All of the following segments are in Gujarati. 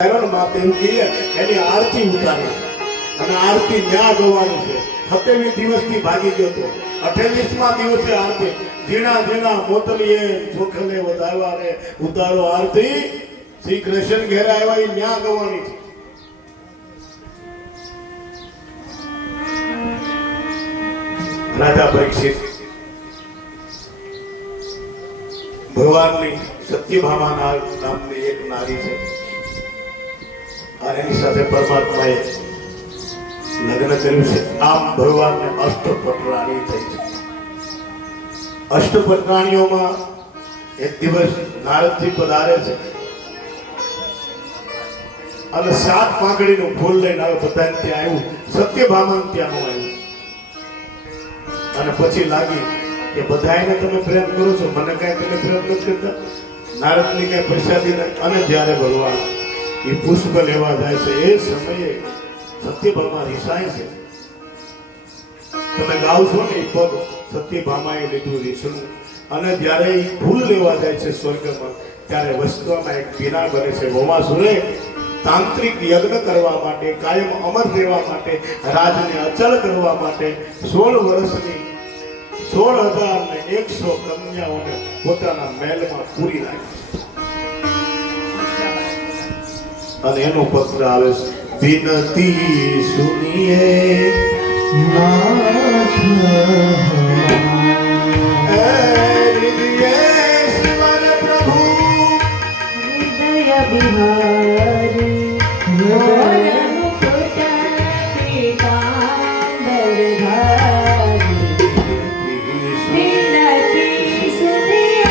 એની આરતી ઉતારી અને આરતી ન્યા ગવાની છે 27 દિવસથી ભાગી ગયો તો 28મા દિવસે આરતી જીણા જીણા મોતલીએ ચોખલે વધારવા રે ઉતારો આરતી શ્રી કૃષ્ણ ઘેર આવ્યા એ ન્યા ગવાની છે। રાજા પરીક્ષિત ભગવાનની સત્યભામા નામની એક નારી છે और एनी साथे परमात्माए लग्न कर्યું છે। આમ ભગવાનને અષ્ટપટરાણી થઈ છે। અષ્ટપટરાણીઓમાં એક દિવસ નારદજી પધારે છે અને 7 પાંખડીનું ફૂલ લઈને આવે બધાને ત્યાં આવ્યું સત્યભામા ત્યાં આવ્યું અને પછી લાગી કે બધાને તમે પ્રેમ કરો છો મને કાંઈ તમે પ્રેમ નથી કરતા નારદની કાંઈ પ્રસાદી અને જ્યારે ભગવાન ये पुष्प लेवा जाए से ए समये सत्यभामा रिसाय से તમે ગાવ છો ને પદ સત્યભામાએ લીધું રીસણું અને જ્યારે એ ફૂલ લેવા જાય છે સ્વર્ગમાં ત્યારે વસ્તુમાં એક વિના બને છે। ભૌમાસુરે તાંત્રિક યજ્ઞ કરવા માટે કાયમ અમર રહેવા માટે રાજને અચળ કરવા માટે 16 વર્ષની 16,100 કન્યાઓને પોતાના મહેલમાં પૂરી નાખી અને એનો પત્ર આવે છે વિનતી સુનિએ નાથ હૃદયેશ્વર પ્રભુ હૃદય બિહારી હૃદય મુકુટ પીતાંબર ધારી વિનતી સુનિએ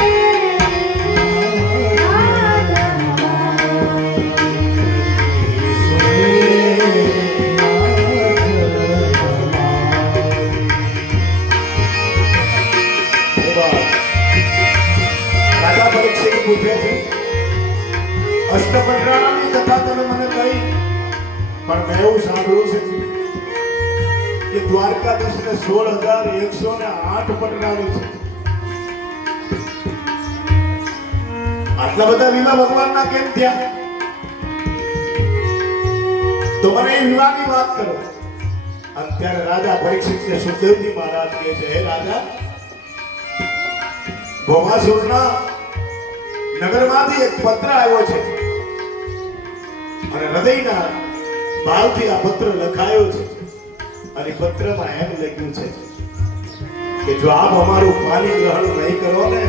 અષ્ટપટરાણીની કથા તમે મને કહી પણ મેં એવું સાંભળ્યું છે કે દ્વારકાધીશને 16,108 પટરાણી છે। આટલા બધા વિવાહ ભગવાનના કેમ થયા તો મને એ વિવાહની વાત કરો। અત્યારે રાજા પરીક્ષિતને સુખદેવજી મહારાજ કહે છે હે રાજા ભૌમાસુરના નગરમાંથી એક પત્ર આવ્યો છે અને હૃદયના ભાવથી આ પત્ર લખાયો છે અને પત્રમાં એમ લખ્યું છે કે જો આપ અમારું પાણી ગ્રહણ નહીં કરો ને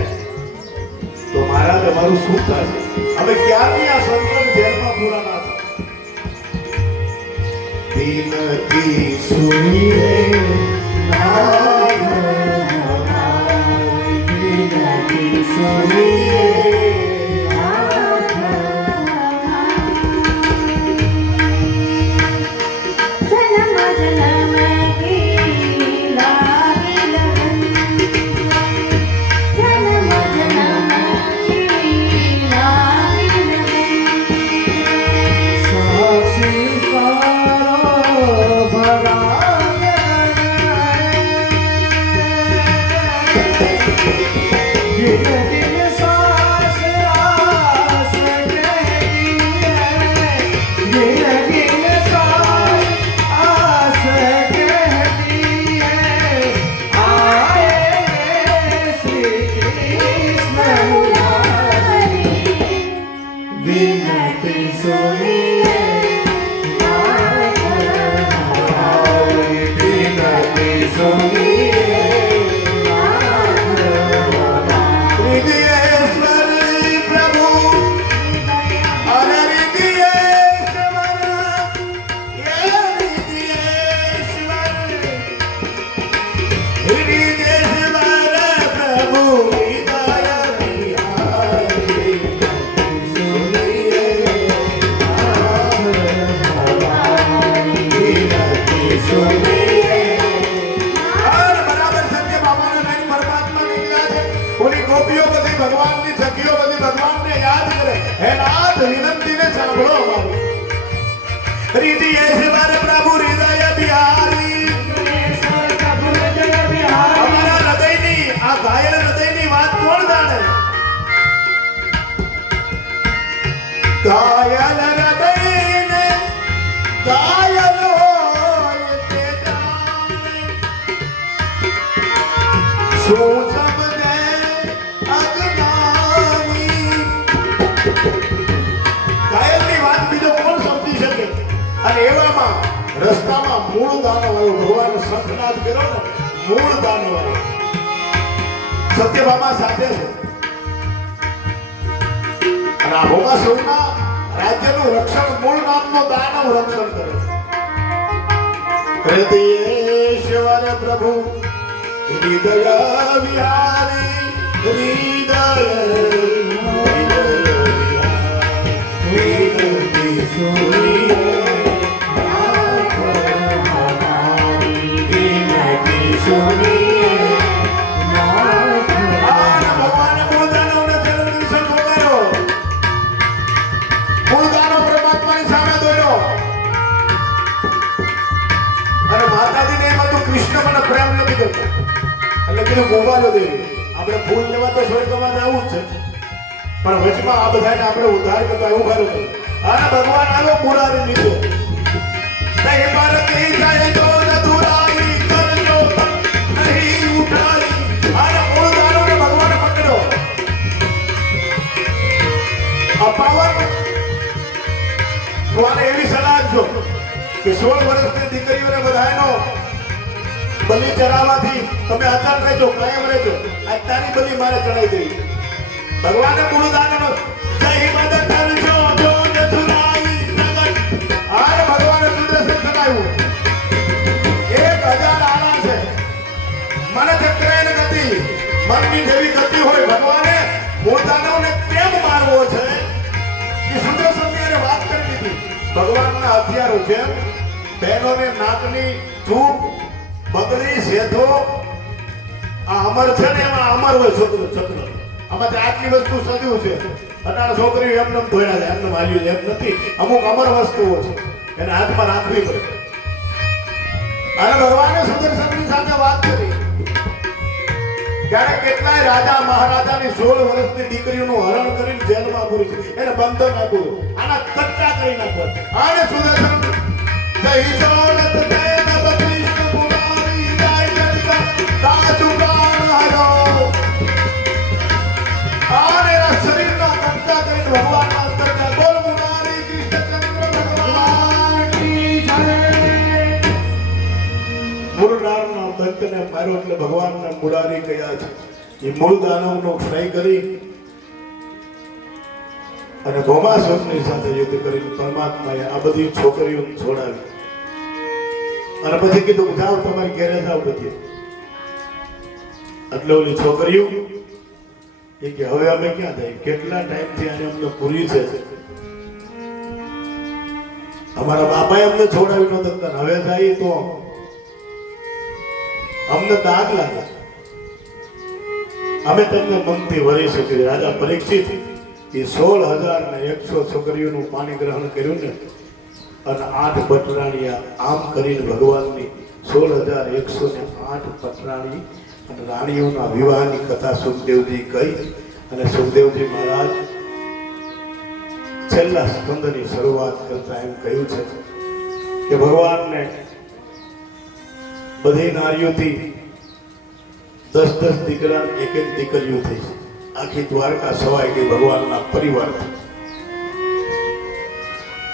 તો મહારાજ અમારું શું થશે અમે ક્યારની આ સંકટ જેલમાં પૂરા ના થાય। વિનતી સુનિએ નાથ વિનતી સુનિએ ભગવાનની સખીઓ બધી ભગવાનને યાદ કરે હે નાથ વિનંતીને સાંભળો અમારી હૃદયેશ્વર પ્રભુ હૃદય બિહારી અમારા હૃદયની આ ઘાયલ હૃદયની વાત કોણ જાણે ઘાયલ હૃદય શું સમજે અજ્ઞાની. ઘાયલની વાત બીજો કોણ સમજી શકે? અને એવામાં રસ્તામાં મૂળ દાનવ આવ્યો. ભગવાન શંખનાદ કર્યો ને, મૂળ દાનવ આવ્યો. સત્યભામા સાથે છે. અને આ ભોમાસુરના રાજ્યનું રક્ષણ મૂળ નામનો દાનવ રક્ષણ કરે છે. હૃદયેશ્વર પ્રભુ હૃદય વિહારી હૃદય વિનતી સુનિએ નાથ હમારી વિનતી સુનિએ નાથ. આ ભગવાને મૂળ દાનવને જન્મ દિવસે ઠોકાયો. મૂળ દાનવ પરમાત્માની સામે દોડ્યો. અને માતાજીને એમ હતું કૃષ્ણ મને પ્રેમ નથી કરતો, એટલે કીધું ગોપાલો દેવી આપણે ફૂલ લેવા તો સ્વર્ગમાં જવું જ છે, પણ વચમાં આ બધાને આપણે ઉદ્ધાર કરતા એવું ભારું કર્યું. અને ભગવાન આવ્યો પુરારી લીધો. નહીં ભારતી જાય તો નધુરાઈ કરજો નહીં ઉઠાઈ. અને મૂળ દાનવને ભગવાને પકડ્યો. અપાવન તો આને એવી સલાહ આપજો કે 16 વર્ષની દીકરીઓને બધાયનો બલિ ચડાવવાથી તમે અચાર રહેજો, કાયમ રહેજો. આજ તારી બલિ મારે ચડાવી દેવી. ભગવાને મૂળ દાનવનો જય મદદ કરજો જો નથુરાઈ નગર. આને ભગવાને સુદર્શન ચડાવ્યું. 1000 આલા છે. મને ચક્રાયને ગતિ મનની જેવી ગતિ હોય. ભગવાને મૂળ દાનવને કેમ મારવો છે એ સુદર્શનની એને વાત કરી દીધી. ભગવાનના હથિયારો જેમ બહેનોને નાકની ચૂપ, બગડી, સેધો, આ અમર છે ને એમાં અમર હોય છોકરો છત્ર. આમાં આટલી વસ્તુ સજ્યું છે. અત્યારે છોકરીઓ એમને ધોયા છે, એમને માલ્યું છે એમ નથી. અમુક અમર વસ્તુઓ છે એને હાથમાં રાખવી પડે. અને ભગવાને સુદર્શનની સાથે વાત કરી. ત્યારે કેટલાય રાજા મહારાજાની 16 વર્ષની દીકરીઓનું હરણ કરીને જેલમાં પૂરી છે. એને બંધન આપ્યું. આના કટકા કરી નાખવા. આને સુદર્શન જય ચોલત જય નવ કૃષ્ણ પુરારી જય જનતા તાજુ પ્રાણ હરો. આને શરીરના કટકા કરીને ભગવાનના અંતરને બોલ મુરારી કૃષ્ણચંદ્ર ભગવાન કી જય. મૂળ દાનવનો દંતને માર્યો એટલે ભગવાનને મુરારી કહ્યા છે. એ મૂળ દાનવનો ક્ષય કરી અને ભૌમાસુરની સાથે યુદ્ધ કરીને પરમાત્માએ આ બધી છોકરીઓને છોડાવી. અને પછી કીધું જાઓ તમારી ઘેરે જાઓ બધી. એટલે ઓલી છોકરીઓ એ કે હવે અમે ક્યાં જાય? કેટલા ટાઈમથી આને અમને પૂરી છે. અમારા બાપાએ અમને છોડાવી નહોતા, હવે જાય તો અમને દાગ લાગે. અમે તમને મનથી વરી શકીએ. રાજા પરીક્ષિત એ 16,100 છોકરીઓનું પાણી ગ્રહણ કર્યું ને, અને 8 પટરાણીયા આમ કરીને ભગવાનની 16,108 પટરાણી અને રાણીઓના વિવાહની કથા સુખદેવજી કહી. અને સુખદેવજી મહારાજ છેલ્લા સ્કંદની શરૂઆત કરતા એમ કહ્યું છે કે ભગવાનને બધી નારીઓથી 10 દીકરા, એક દીકરીઓ થઈ. આખી દ્વારકા સવાઈ ગઈ ભગવાનના પરિવારથી.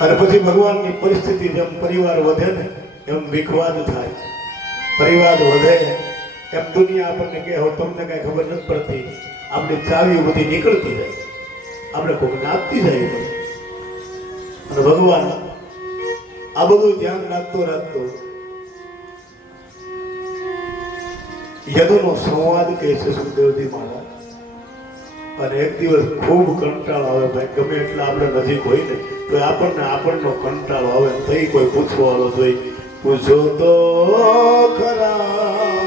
અને પછી ભગવાનની પરિસ્થિતિ જેમ પરિવાર વધે ને એમ વિખવાદ થાય. પરિવાર વધે એમ દુનિયા આપણને કહે હવે તમને કઈ ખબર નથી પડતી. આપણી ચાવીઓ બધી નીકળતી જાય, આપણે કોઈને આપતી જાય. અને ભગવાન આ બધું ધ્યાન રાખતો યદુનો સંવાદ કહે છે સુખદેવજી મહારાજ. અને એક દિવસ ખૂબ કંટાળો આવે ભાઈ, ગમે એટલા આપણે નજીક હોય ને તો આપણનો કંટાળો આવે. તઈ કોઈ પૂછવા વાળો જોઈ પૂછો તો ખરા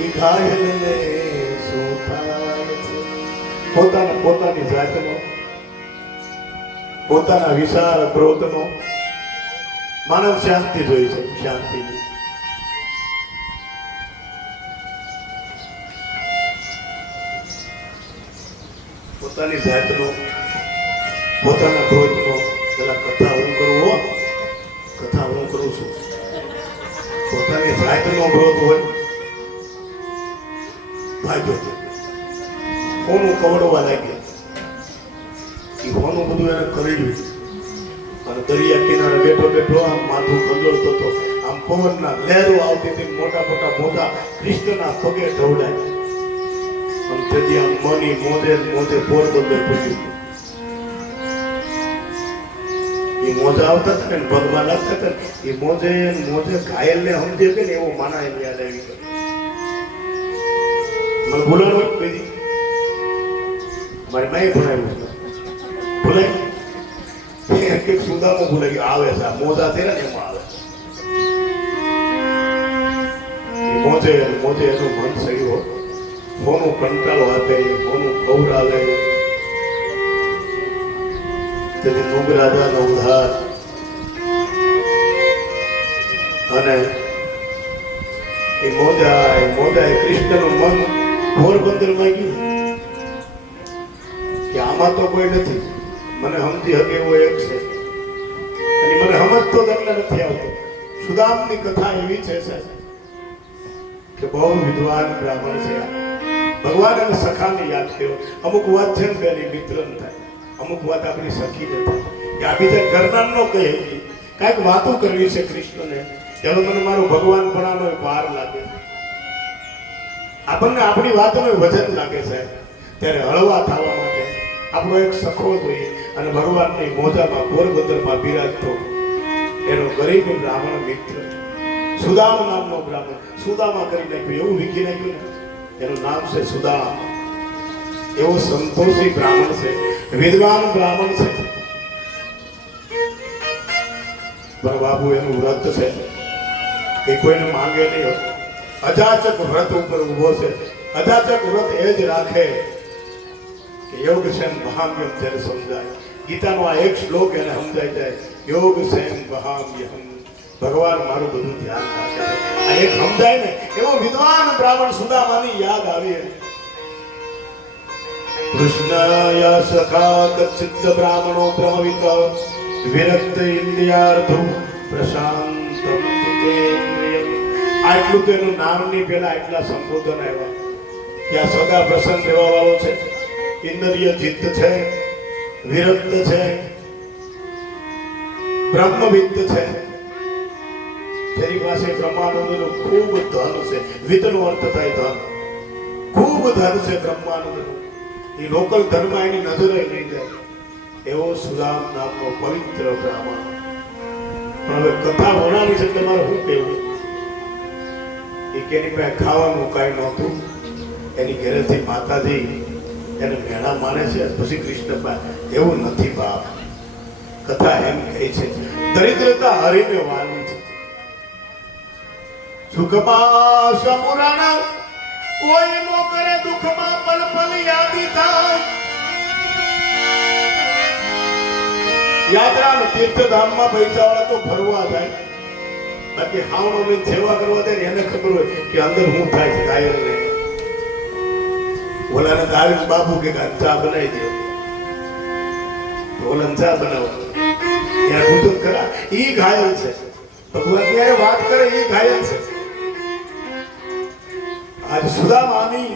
ઈ ઘાયલને શું થાય છે. પોતાની જાતનો, પોતાના વિશાળ ક્રોધનો માનવ શાંતિ જોઈ છે. શાંતિની પોતાની જાતનો, પોતાના ક્રોધનો. પેલા કથા હું કરું છું. પોતાની જાતનો ક્રોધ હોય ભાગ્યો હોનું કવડવા લાગ્યા એ હોનું બધું એને કરડ્યું અને દરિયા કિનારે બેઠો બેઠો આમ માથું ખંજોળતો હતો આમ પવનના લહેરો આવતી હતી મોટા મોટા મોજા કૃષ્ણના પગે ઢવડાય અને તેથી આમ મની મોજે મોજે પોરબંદર પૂછ્યું એ મોજા આવતા હતા ને પગમાં લાગતા હતા એ મોજે મોજે ઘાયલ ને સમજે કે ને એવો માના એને યાદ આવી ગયો મને બોલાનો જ કીધી મારી માએ ભણાવ્યું છે ભૂલાય કે સુદામાં ભૂલાઈ ગયો આવે છે આ મોજા છે ને એમાં આવે એ મોજે મોજે એનું મન સહ્યો ફોનું કંટાળો આપે ફોનું ખવડાવે તેથી નુગરાજાનો ઉધાર અને એ મોજા કૃષ્ણનું મન પોરબંદરમાં ગયું કે આમાં તો કોઈ નથી મને સમજી શકે એવો એક છે અને મને સમજતો જ એટલે નથી આવતો સુદામની કથા એવી છે સાહેબ કે બહુ વિદ્વાન બ્રાહ્મણ છે ભગવાન અને સખાને યાદ કર્યો અમુક વાત છે ને પેલી મિત્ર ન થાય અમુક વાત આપણી સખી ન થાય કે આ બીજા ઘરના ન કહે કાંઈક વાતો કરવી છે કૃષ્ણને ચાલો મને મારો ભગવાન પણાનો ભાર લાગે આપણને આપણી વાતોનો વજન લાગે સાહેબ ત્યારે હળવા થવા માટે આપણો એક સખો જોઈએ અને ભગવાનની મોજામાં પોરબંદરમાં બિરાજતો એનો ગરીબ બ્રાહ્મણ મિત્ર સુદામ નામનો બ્રાહ્મણ સુદામા કરી નાખ્યું એવું વીખી નાખ્યું ને એનું નામ છે સુદામ એવો સંતોષી બ્રાહ્મણ છે વિદ્વાન બ્રાહ્મણ છે પણ બાબુ એનું વ્રત છે કે કોઈને માંગે નહીં અજાચક વ્રત ઉપર ઉભો છે અજાચક વ્રત એ જ રાખે કે યોગ સેમ મહામ્યમ જેને સમજાય ગીતાનો આ એક શ્લોક એને સમજાય જાય યોગ સેમ મહામ્યમ ભગવાન મારું બધું ધ્યાન રાખે આ એક સમજાય ને એવો વિદ્વાન બ્રાહ્મણ સુદામાની યાદ આવી કૃષ્ણય સખા કચ્છિત બ્રાહ્મણો પ્રમવિત વિરક્ત ઇન્દ્રિયાર્થો પ્રશાંતમ ચિતેન્દ્રિયમ આટલું તો એનું નામની પહેલા એટલા સંબોધન આવ્યા કે આ સદા પ્રસન્ન રહેવા વાળો છે ઇન્દ્રિય ચિત્ત છે વિરક્ત છે બ્રહ્મવિત્ત છે તેની પાસે બ્રહ્માનંદનું ખૂબ ધન છે વિત્તનો અર્થ થાય ધન ખૂબ ધન છે બ્રહ્માનંદનું એ લોકલ ધર્મમાં એની નજરે નહીં જાય એવો સુદામ નામનો પવિત્ર બ્રાહ્મણ પણ હવે કથા વણાવી છે તમારે શું કહેવું એ કેની પાસે ખાવાનું કાંઈ નહોતું એની ઘરેથી માતાજી એને મેણા માને છે પછી કૃષ્ણ પાસે એવું નથી બાપ કથા એમ કહે છે દરિદ્રતા હરીને વાલી છે સુખમાં સમુરાણા કોઈ નો કરે દુઃખમાં પલ પલ યાદી થાય યાત્રા તીર્થધામમાં પૈસાવાળા તો ફરવા જાય બાકી હાવણોની સેવા કરવા જાય એને ખબર હોય કે અંદર શું થાય છે કાયર ને ઓલાને દાવી બાપુ કે ચા બનાવી દો ઓલાને ચા બનાવો ત્યાં પૂછો ખરા ઈ ઘાયલ છે ભગવાન ત્યારે વાત કરે ઈ ઘાયલ છે આજ સુદામાની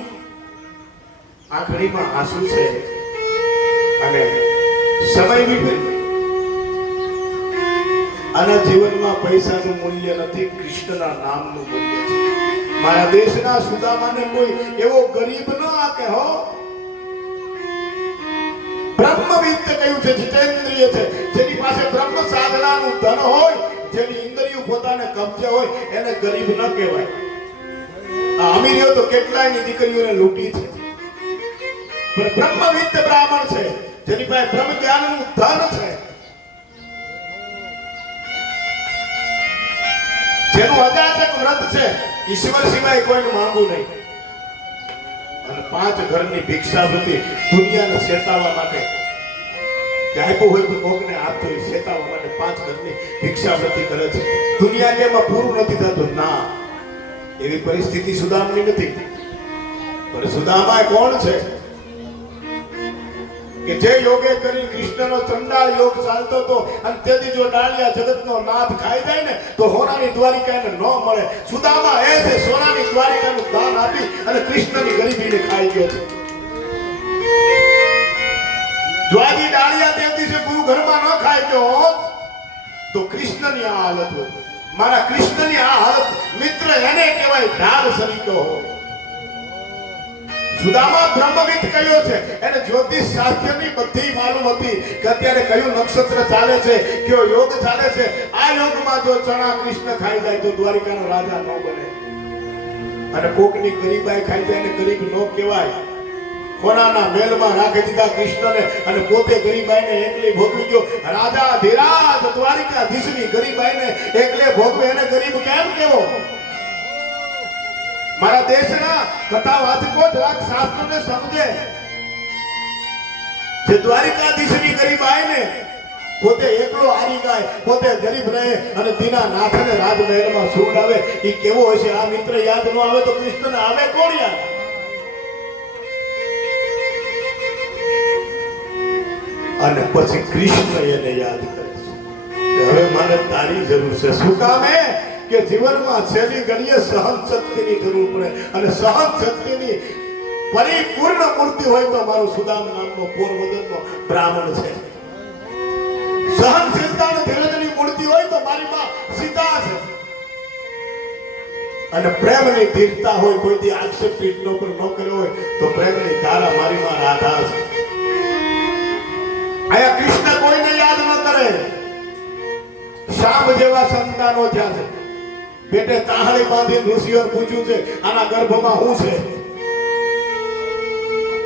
આંખડીમાં આંસુ છે અને સમય વિપરીત આના જીવનમાં પૈસાનું મૂલ્ય નથી કૃષ્ણના નામનું મૂલ્ય છે મારા દેશના સુદામાને કોઈ એવો ગરીબ ન આપે હો બ્રહ્મવિત્ત કહ્યું છે જીતેન્દ્રિય છે જેની પાસે બ્રહ્મ સાધનાનું ધન હોય જેની ઇન્દ્રિયો પોતાને કબજે હોય એને ગરીબ ન કહેવાય આ અમીરીઓ તો કેટલાયની દીકરીઓને લૂંટી છે પણ બ્રહ્મવિત્ત બ્રાહ્મણ છે જેની પાસે બ્રહ્મ જ્ઞાનનું ધન છે જેનું અજાચક વ્રત છે ઈશ્વર સિવાય કોઈને માંગવું નહીં અને 5 ઘરની ભિક્ષાવૃત્તિ દુનિયાને ચેતાવવા માટે કે આપ્યું હોય તો કોકને આપતો હોય ચેતાવવા માટે 5 ઘરની ભિક્ષાવૃત્તિ કરે છે દુનિયા એમાં પૂરું નથી થતું ના એવી પરિસ્થિતિ સુદામની નથી પણ સુદામા કોણ છે કે જે યોગે કરીને કૃષ્ણનો ચંડાળ યોગ ચાલતો હતો અને તેથી જો ડાળિયા જગતનો નાથ ખાઈ જાય ને તો હોનાની દ્વારિકા એને ન મળે. સુદામા એ છે સોનાની દ્વારિકાનું દાન આપી અને કૃષ્ણની ગરીબીને ખાઈ ગયો છે. જો આજે ડાળિયા તે દિવસે ગુરુ ઘરમાં ન ખાઈ ગયો હોત તો કૃષ્ણની આ હાલત હોત. મારા કૃષ્ણની આ હાલત મિત્ર એને કહેવાય ઢાલ સરીકો. સુદામા બ્રહ્મવિદ કયો છે, એને જ્યોતિષ શાસ્ત્રની બધી માલુમ હતી કે અત્યારે કયું નક્ષત્ર ચાલે છે, કયો યોગ ચાલે છે. આ યોગમાં જો ચણા કૃષ્ણ ખાઈ જાય તો દ્વારિકાનો રાજા ન બને. અને કોકની ગરીબાઈ ખાઈ જાય ને ગરીબ ન કહેવાય. કોનાના મેલમાં રાખી દીધા કૃષ્ણને અને પોતે ગરીબાઈને એકલી ભોગવી ગયો. રાજા ધીરાજ દ્વારિકાધીશની ગરીબાઈને એકલે ભોગવે એને ગરીબ કેમ કેવો? મારા દેશના કથા વાચકો જરાક શાસ્ત્રને સમજે. જે દ્વારિકાધીશની ગરીબાઈને પોતે એકલો હારી ગાય, પોતે ગરીબ રહે અને દીના નાથને રાજમહેલમાં સુવડાવે, એ કેવો હશે? આ મિત્ર યાદ ન આવે તો કૃષ્ણને આવે કોણ યાદ? અને પછી કૃષ્ણ એને યાદ કરે છે કે હવે મને તારી જરૂર છે. શું કામ હે કે જીવનમાં છેલ્લી ઘડીએ સહન શક્તિની જરૂર પડે અને સહન શક્તિની પરિપૂર્ણ મૂર્તિ હોય તો મારો સુદામ નામનો પોરબંદરનો બ્રાહ્મણ છે. સહનશીલતા અને ધીરજની મૂર્તિ હોય તો મારી માં સીતા છે. અને પ્રેમની ધીરતા હોય, કોઈથી આક્ષેપ પીઠ ન કર્યો હોય તો પ્રેમની ધારા મારી માં રાધા છે. આયા કૃષ્ણ કોઈને યાદ ન કરે. શામ જેવા સંતાનો થયા છે. બેટે તાહળી બાંધી ઋષિઓને પૂછ્યું છે આના ગર્ભમાં શું છે.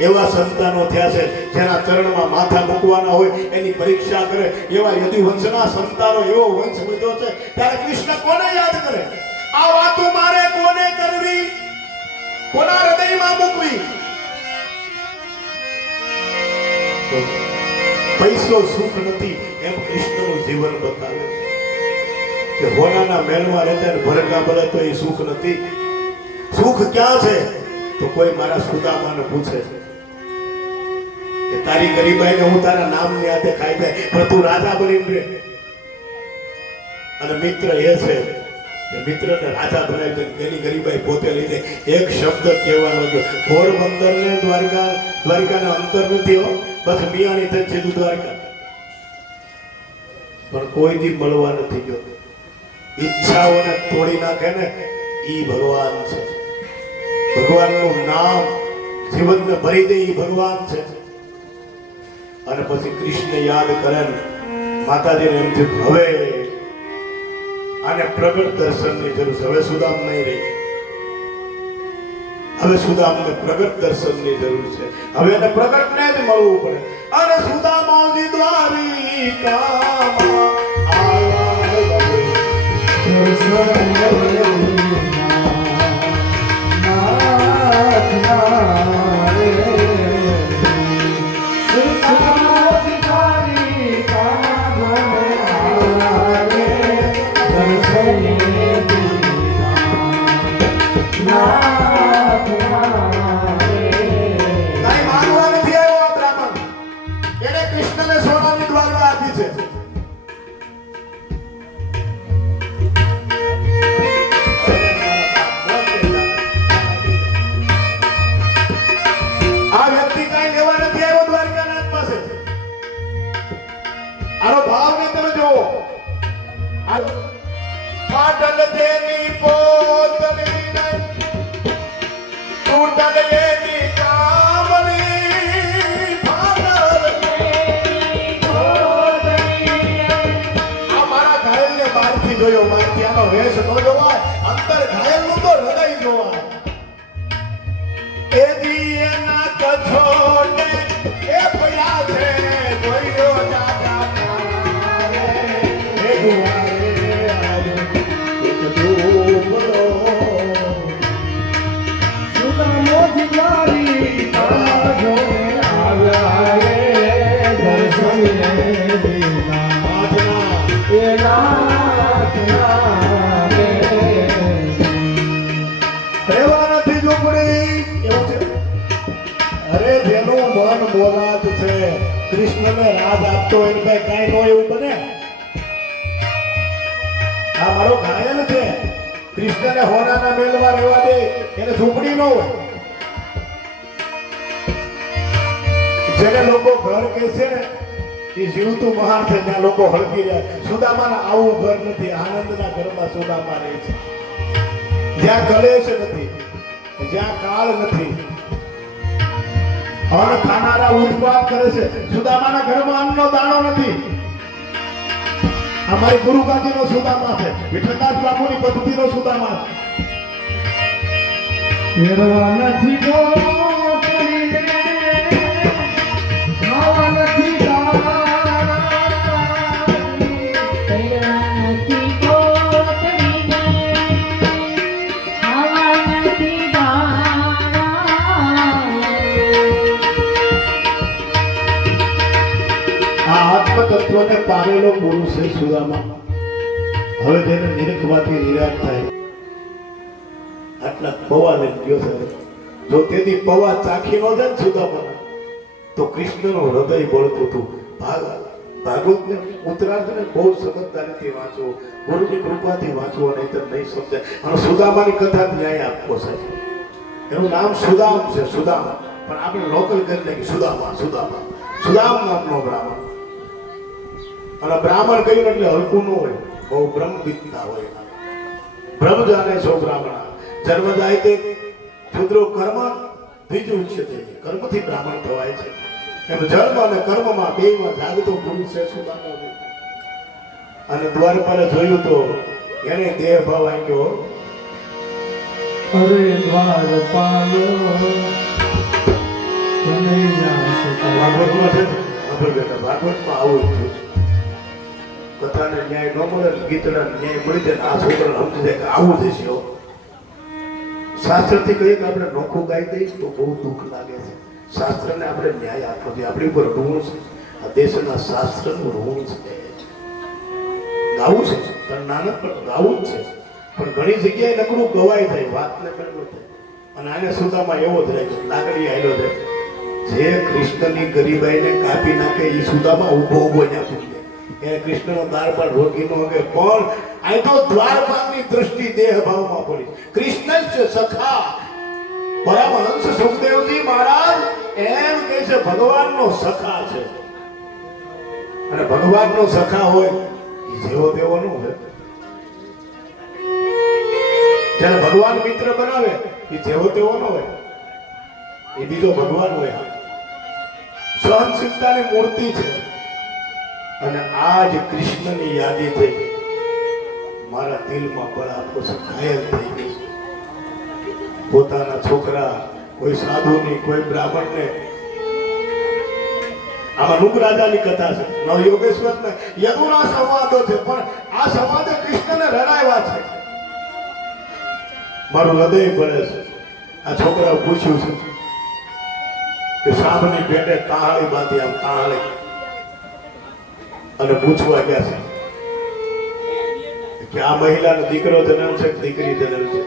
એવા સંતાનો થયા છે જેના ચરણમાં માથા મૂકવાના હોય એની પરીક્ષા કરે. એવા યદુવંશના સંતાનો, એવો વંશ વધ્યો છે. ત્યારે કૃષ્ણ કોને યાદ કરે? આ વાતો મારે કોને કરવી? કોના હૃદયમાં મૂકવી? પૈસો સુખ નથી એમ કૃષ્ણનું જીવન બતાવે કે હોનાના મહેલમાં રહેતા ને ભરકા બળે તો એ સુખ નથી. સુખ ક્યાં છે? તો કોઈ મારા સુદામાને પૂછે કે તારી ગરીબાઈને હું તારા નામની હાથે ખાઈ જાય પણ તું રાજા બની રહે. અને મિત્ર એ છે કે મિત્રને રાજા બનાવી દે, એની ગરીબાઈ પોતે લઈ દે. એક શબ્દ કહેવાનો છે, પોરબંદરને દ્વારિકાને અંતર નથી હો, બસ મિયાની થઈ સીધું દ્વારકા. પણ કોઈ દી મળવા નથી ગયો. ઈચ્છાઓને તોડી નાખે ને ઈ ભગવાન છે. ભગવાનનું નામ જીવનને ભરી દે ઈ ભગવાન છે. અને પછી કૃષ્ણ યાદ કરે ને માતાજીને એમ થયું હવે આને પ્રગટ દર્શનની જરૂર છે. હવે સુદામ નહીં રહી. હવે સુદામને પ્રગટ દર્શનની જરૂર છે. હવે એને પ્રગટને જ મળવું પડે. અને સુદામાજી દ્વારિકામાં પાટણ દેની પોતની તૂટણ એની કામની પાટણ દેની પોતની. આ મારા ઘાયલને બહારથી જોયો, મારથી આનો વેશ ન જોવાય, અંતર ઘાયલનું તો હૃદય જોવાય. એ દી એના કછોટે એ પયા છે જોયો જાતા તારે હે ગુવારે અરે જેનું મન બોલાત છે તો એની પાસે કાંઈ ન હોય એવું બને. આ મારો ઘાયલ છે, કૃષ્ણને હોનાના મેલમાં રહેવા દે, એને ઝૂંપડી ન હોય. જેને લોકો ઘર કહે છે ને એ જીવતું મહાન છે, ત્યાં લોકો હળગી રહ્યા. સુદામાના આવું ઘર નથી, આનંદના ઘરમાં સુદામા રહે છે, જ્યાં કલેશ નથી, જ્યાં કાળ નથી, અન્ન ખાનારા ઉત્પાદ કરે છે. સુદામાના ઘરમાં અન્નનો દાણો નથી. અમારી ગુરુગાદીનો સુદામા છે, વિઠ્ઠલદાસ બાપુની પદ્ધતિનો સુદામા છે. ફેરવા નથી ગોતરીને, ખાવા નથી દાળી. પહેરવા નથી કોતરીને, ખાવા નથી દાણા. આ આત્મતત્વને પામેલો પુરુષ છે સુદામા. હવે જેને નિરખવાથી નિરાશ થાય, આટલા પૌવા લઈને ગયો છે. જો તેથી પૌવા ચાખી ન જાય ને સુદામા, તો કૃષ્ણનું હૃદય બળતું હતું. ભાગવતને ઉત્તરાર્ધને બહુ સમજદારીથી વાંચો, ગુરુની કૃપાથી વાંચો, નહીંતર નહીં સમજાય. અને સુદામાની કથા ન્યાય આપવો છે. એનું નામ સુદામ છે, સુદામ. પણ આપણે લોકલ કરી નાખી સુદામા, સુદામા. સુદામ નામનો બ્રાહ્મણ. અને બ્રાહ્મણ કહ્યું એટલે હલકું ન હોય, બહુ બ્રહ્મવિદ્તા હોય. બ્રહ્મ જાણે છો બ્રાહ્મણ. જન્મ જાય તે શુદ્રો કર્મ બીજું છે, કર્મથી બ્રાહ્મણ થવાય છે. એમ જન્મ અને કર્મમાં બેમાં જાગતો પુરુષ છે સુદામા. અને દ્વારપાલે જોયું તો એને દેહ ભાવ આપ્યો. અરે દ્વાર પાયો કનૈયા સુતા. ભાગવતમાં છે ને, આપણે બેટા ભાગવતમાં આવું જ થયું છે. કથાને ન્યાય ન મળે, ગીતડાને ન્યાય મળી જાય. આ છોકરાને સમજી જાય કે આવું જ છે. શાસ્ત્રથી કહીએ કે આપણે નોખું ગાઈ દઈએ તો બહુ દુઃખ લાગે છે. શાસ્ત્રને આપણે ન્યાય આપવો જોઈએ. આપણી ઉપર ઋણ છે, આ દેશના શાસ્ત્રનું ઋણ છે. ગાવું છે, પણ નાનક પણ ગાવું જ છે. પણ ઘણી જગ્યાએ નકરું ગવાય થાય, વાતને કરવું થાય. અને આને સુદામાં એવો જ રહે છે, લાકડી આયલો રહે. જે કૃષ્ણની ગરીબાઈને કાપી નાખે એ સુદામાં ઊભો ઊભો ત્યાં પૂછે. એને કૃષ્ણનો દાર પર રોકી ન હોય, પણ અહીં તો દ્વારપાલની દૃષ્ટિ દેહ ભાવમાં પડી. કૃષ્ણ જ સખા. પરમહંસ સુખદેવજી મહારાજ એમ કહે છે ભગવાનનો સખા છે. અને ભગવાનનો સખા હોય એ જેવો તેવો ન હોય. જ્યારે ભગવાન મિત્ર બનાવે એ જેવો તેવો ન હોય, એ બીજો ભગવાન હોય. સહનશીલતાની મૂર્તિ છે. અને આજ કૃષ્ણની યાદી થઈ, મારા દિલમાં બળ આપો છે, ઘાયલ થઈ ગઈ. પોતાના છોકરા, કોઈ સાધુની, કોઈ બ્રાહ્મણને. આમાં નુક રાજાની કથા છે, નવ યોગેશ્વર યદુના સંવાદો છે, પણ આ સંવાદે કૃષ્ણને રડાવ્યા છે. મારું હૃદય બળે છે. આ છોકરાઓ પૂછ્યું છે કે સામની પેટે તાળી બાંધી, આમ તાળી, અને પૂછવા ગયા છે કે આ મહિલાનો દીકરો જન્મ છે કે દીકરી જન્મ છે.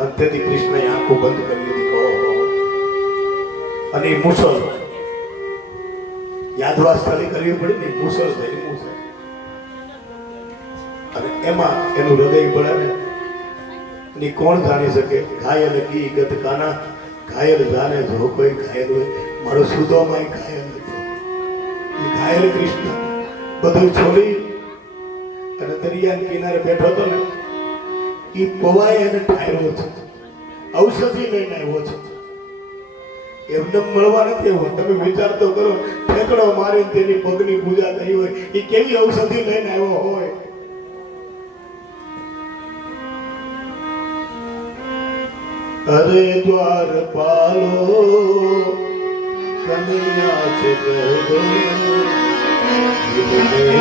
અને તેથી કૃષ્ણએ આંખો બંધ કરી લીધી. ઓહો. અને એ મુસલ યાદવા સ્થળી કરવી પડી ને, મુસલ થઈ મુસલ. અને એમાં એનું હૃદય બળે ને, ની કોણ જાણી શકે. ઘાયલ કી ગત કાના, ઘાયલ જાને જો કોઈ ઘાયલ હોય. મારો સુદામા ઘાયલ હતો. એ ઘાયલ કૃષ્ણ બધું છોડી અને દરિયાના કિનારે બેઠો હતો ને, એ પવાય એને ઠાર્યો છે, ઔષધિ લઈને આવ્યો છે. એમને મળવા નથી આવ્યો. તમે વિચાર તો કરો, ઠેકડો મારીને તેની પગની પૂજા કરી હોય, એ કેવી ઔષધિ લઈને આવ્યો હોય. અરે દ્વાર પાલો કનૈયા છે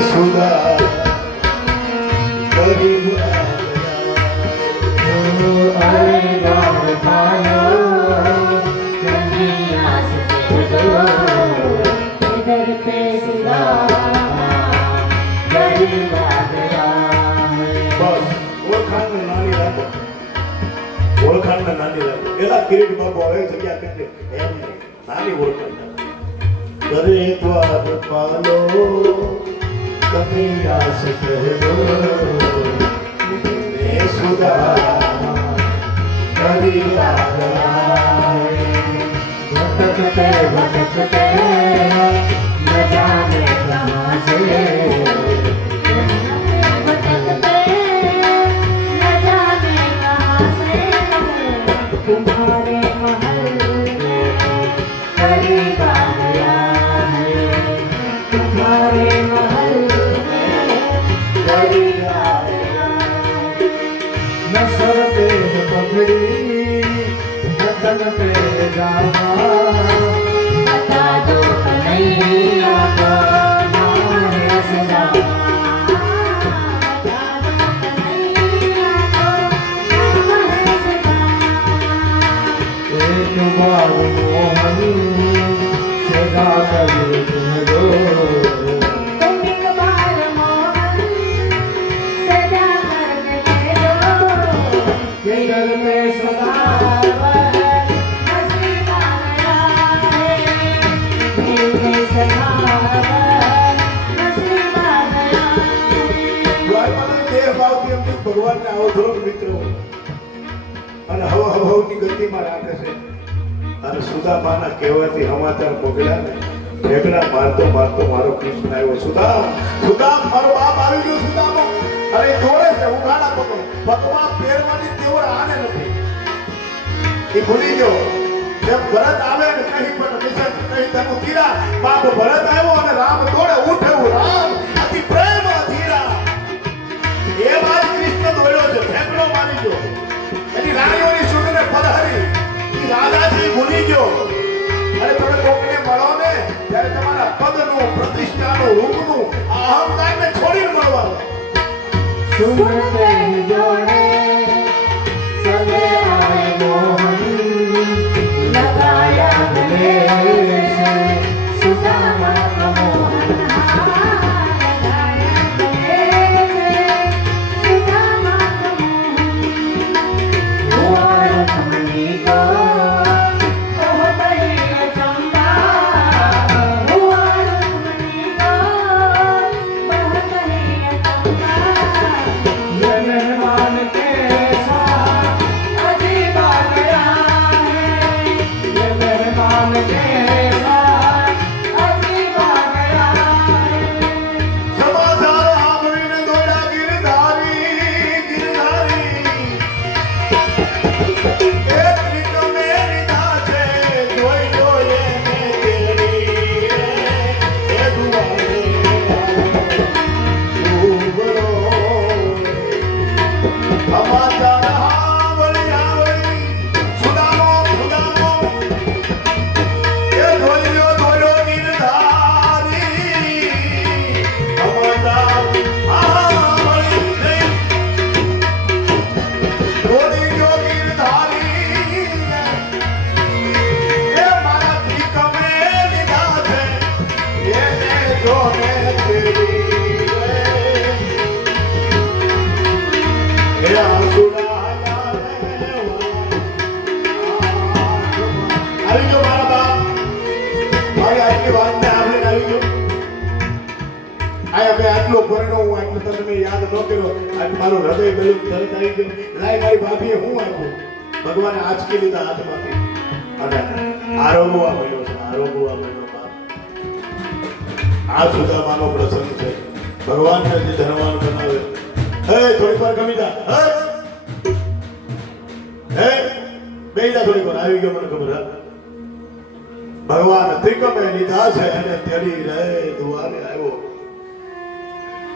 સુદા ગરીબ અરે દ્વાર પાયો કનૈયા સે इधर पे सुदामा गरीब आ गया. બસ ઓળખાણને નાની રાખો, ઓળખાણને નાની રાખો. એલા કિરીટ બાબુ હવે જગ્યા કરી દે, એમ નહીં, નાની ઓળખાણ રાખો. કરે દ્વારપાલો કપિલાસ કહેલો ને સુધા કરી भटकते भटकते न जाने कहाँ से भटकते न जाने कहाँ से तुम्हारे महल में करीब आ गया है तुम्हारे महल में करीब आ गया है न सर पे है पगड़ी न तन पे जावा बता दो कन्हैया को नाम रसदा बता दो कन्हैया को नाम रसदा एक बार मोहन सदा कर तुम दो तुम एक बार मोहन सदा कर दे दो के घर में सदा हसीना गया है दिल में सदावर हसीना गया है દ્વારપાલની દેહ ભાવથી એમની ભગવાનને આવો થોડોક મિત્ર હોય અને હવની ગતિમાં રાખે છે અને સુદામાના કહેવાથી સમાચાર મોકલ્યા ને ઢેકડા મારતો મારતો મારો કૃષ્ણ આવ્યો સુદામ સુદામ મારો બાપ આવી ગયો સુદામો અરે દોડે છે ઉઘાડા પકડો પગમાં પહેરવાની તેવડ આને નથી એ ભૂલી ગયો જેમ ભરત આવે ને કહી પણ નિશાન કહી તનું તીરા બાપ ભરત આવ્યો અને રામ દોડે ઉઠ્યું રામ અતિ પ્રેમ ધીરા એ વાત કૃષ્ણ દોડ્યો છે ઠેકડો મારી ગયો એની રાણીઓની સુગને પધારી એ રાજાજી ભૂલી ગયો અરે તમે કોકને મળો ને ત્યારે તમારા પદનું પ્રતિષ્ઠાનું રૂપનું આ અહંકારને છોડીને મળવાનું सुनते ही जोड़े चले आए मोहन लगाया गले से सुदामा का मोहन लगाया गले से सुदामा का मोहन हुआ रुक्मिणी को बहुत ही अचंभा हुआ रुक्मिणी को बहुत ही अचंभा ये मेहमान के साथ अजीब आ गया है ये मेहमान के साथ अजीब आ गया है સમાચાર સાંભળીને દોડ્યા ગિરધારી ગિરધારી એક લીટો મેરી દાસે જોઈ જોઈ એને તેડી એ દુવારે ઉગરો સમાચાર સાંભળી આવી સુદામો સુદામો એ દોડ્યો ગિરધારી સમાચાર સાંભળી દોડી ગયો ગિરધારી એ મારાથી કમે લીધા છે એને જોને તેડી એ આસુડા આવી ગયો મારા બાપ મારી આજની વાતને આપણે આવી ગયો આ હવે આટલો પરણો હું આટલો તમે યાદ ન કર્યો આજ મારું હૃદય ગયું તરત આવી ગયું લાય મારી ભાભીએ હું આપ્યું ભગવાને આંચકી લીધા હાથમાંથી અને આરોગવા મળ્યો છે આરોગવા મળ્યો બાપ આ સુદામાનો પ્રસંગ છે ભગવાનને જે ધનવાન બનાવે હે થોડીક વાર ગમી જા હે બેડા થોડીક વાર આવી ગયો મને ખબર હા ભગવાન ત્રિકમે લીધા છે અને તેડી રે દુઆરે આવ્યો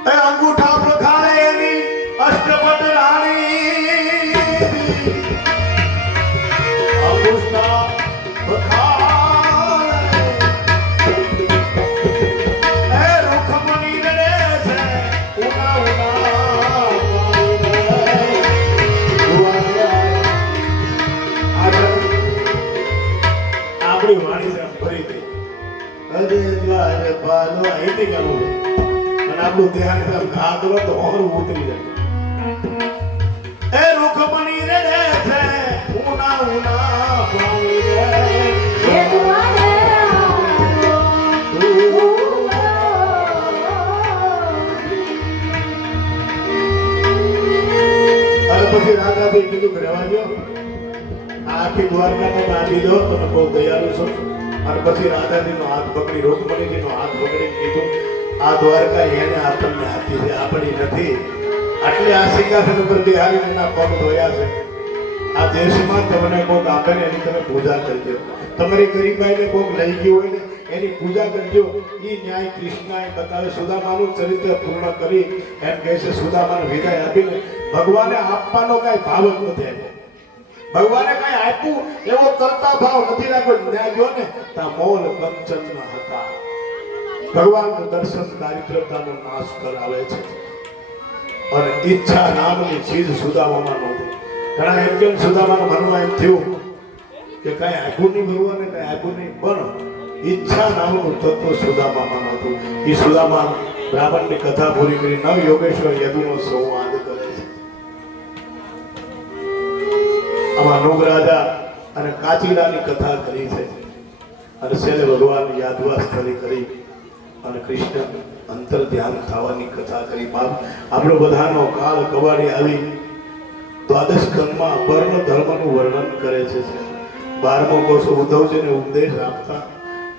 એ અંગૂઠા પ્રખાણે એની અષ્ટપટ રાણી અંગૂઠા પ્રખાણે એ રૂખમણી રે છે ઉના ઉના દુઆરે આગળ આપણી વાણી છે ફરી ગઈ અરે દ્વારે પાલો અહીંથી કરવું અને આપણું ધ્યાન એકદમ ઘા કરો તો ઓરું ઉતરી જાય એ રૂખમણી રે છે ઉના ઉના પાણી રે ये तुम्हारे आओ પછી રાધાભાઈ કીધું કે રહેવા દો, આ આખી દ્વારકા તમે આપી દો, તમે બહુ દયાળુ છો. અને પછી રાધાજીનો હાથ પકડી, રૂકમણીજીનો હાથ પકડી કીધું આ દ્વારકા એને આપણને આપી છે, આપણી નથી. આટલે આ સિંહાસન ઉપર બિહારીને એના પગ ધોયા છે. આ દેશમાં તમને કોક આપે ને એની તમે પૂજા કરજો. તમારી ગરીબાઈને કોક લઈ ગયું હોય ને એની પૂજા કરજો. એ ન્યાય કૃષ્ણએ બતાવે. સુદામાનું ચરિત્ર પૂર્ણ કરી એમ કહે છે, સુદામાને વિદાય આપીને ભગવાને આપવાનો કઈ ભાવ જ નથી આપ્યો. ભગવાને કઈ આપ્યું એવો કરતા ભાવ નથી રાખ્યો. ન્યાય જો ને તા મોલ કંચનના હતા. ભગવાનનું દર્શન દારિદ્રતાનો નાશ કરાવે છે. અને ઈચ્છા નામની ચીજ સુદામામાં નહોતી. ઘણા એમ કે સુદામાના મનમાં એમ થયું કે કઈ આપ્યું નહીં ભગવાને, કઈ આપ્યું નહીં, પણ ઈચ્છા નામનું તત્વ સુદામામાં નહોતું. એ સુદામા બ્રાહ્મણની કથા પૂરી કરી નવ યોગેશ્વર યદુનો સંવાદ કરે છે. આમાં નોગરાજા અને કાચીડાની કથા કરી છે. અને છેલ્લે ભગવાન યાદવા સ્થળી કરી અને કૃષ્ણ અંતર ધ્યાન થવાની કથા કરી. આપણો બધાનો કાળ કવાડી આવી દ્વાદશ ખંડમાં વર્ણ ધર્મનું વર્ણન કરે છે. 12મો કોષ ઉદ્ધવજીને ઉપદેશ આપતા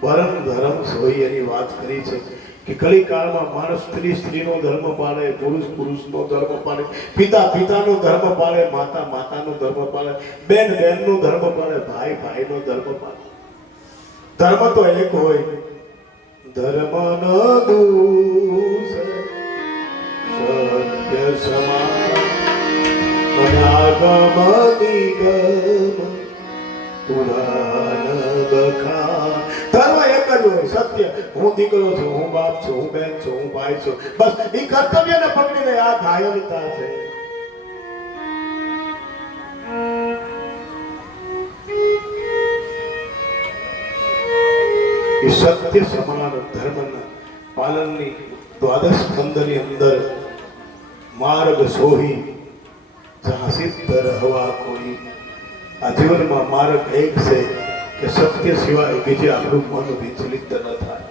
વર્ણ ધર્મ સોઈ એની વાત કરી છે કે કલી કાળમાં માણસ સ્ત્રીનો ધર્મ પાળે, પુરુષ પુરુષનો ધર્મ પાળે, પિતા પિતાનો ધર્મ પાળે, માતા માતાનો ધર્મ પાળે, બેન બેનનો ધર્મ પાળે, ભાઈ ભાઈનો ધર્મ પાળે. ધર્મ તો એક હોય, ધર્મ ન દૂષે સત્ય સમાન અનાગમ નિગમ પુરાણ બખાન. ધર્મ એક જ હોય, સત્ય. હું દીકરો છું, હું બાપ છું, હું બેન છું, હું ભાઈ છું, બસ એ કર્તવ્યને પકડીને આ ઘાયલતા છે. એ સત્ય સમાન ધર્મના પાલનની દ્વાદશ સ્કંદની અંદર માર્ગ સોહી જહાં સિદ્ધ રહવા કોઈ. આ જીવનમાં માર્ગ એક છે કે સત્ય સિવાય બીજે આપણું મન વિચલિત ન થાય.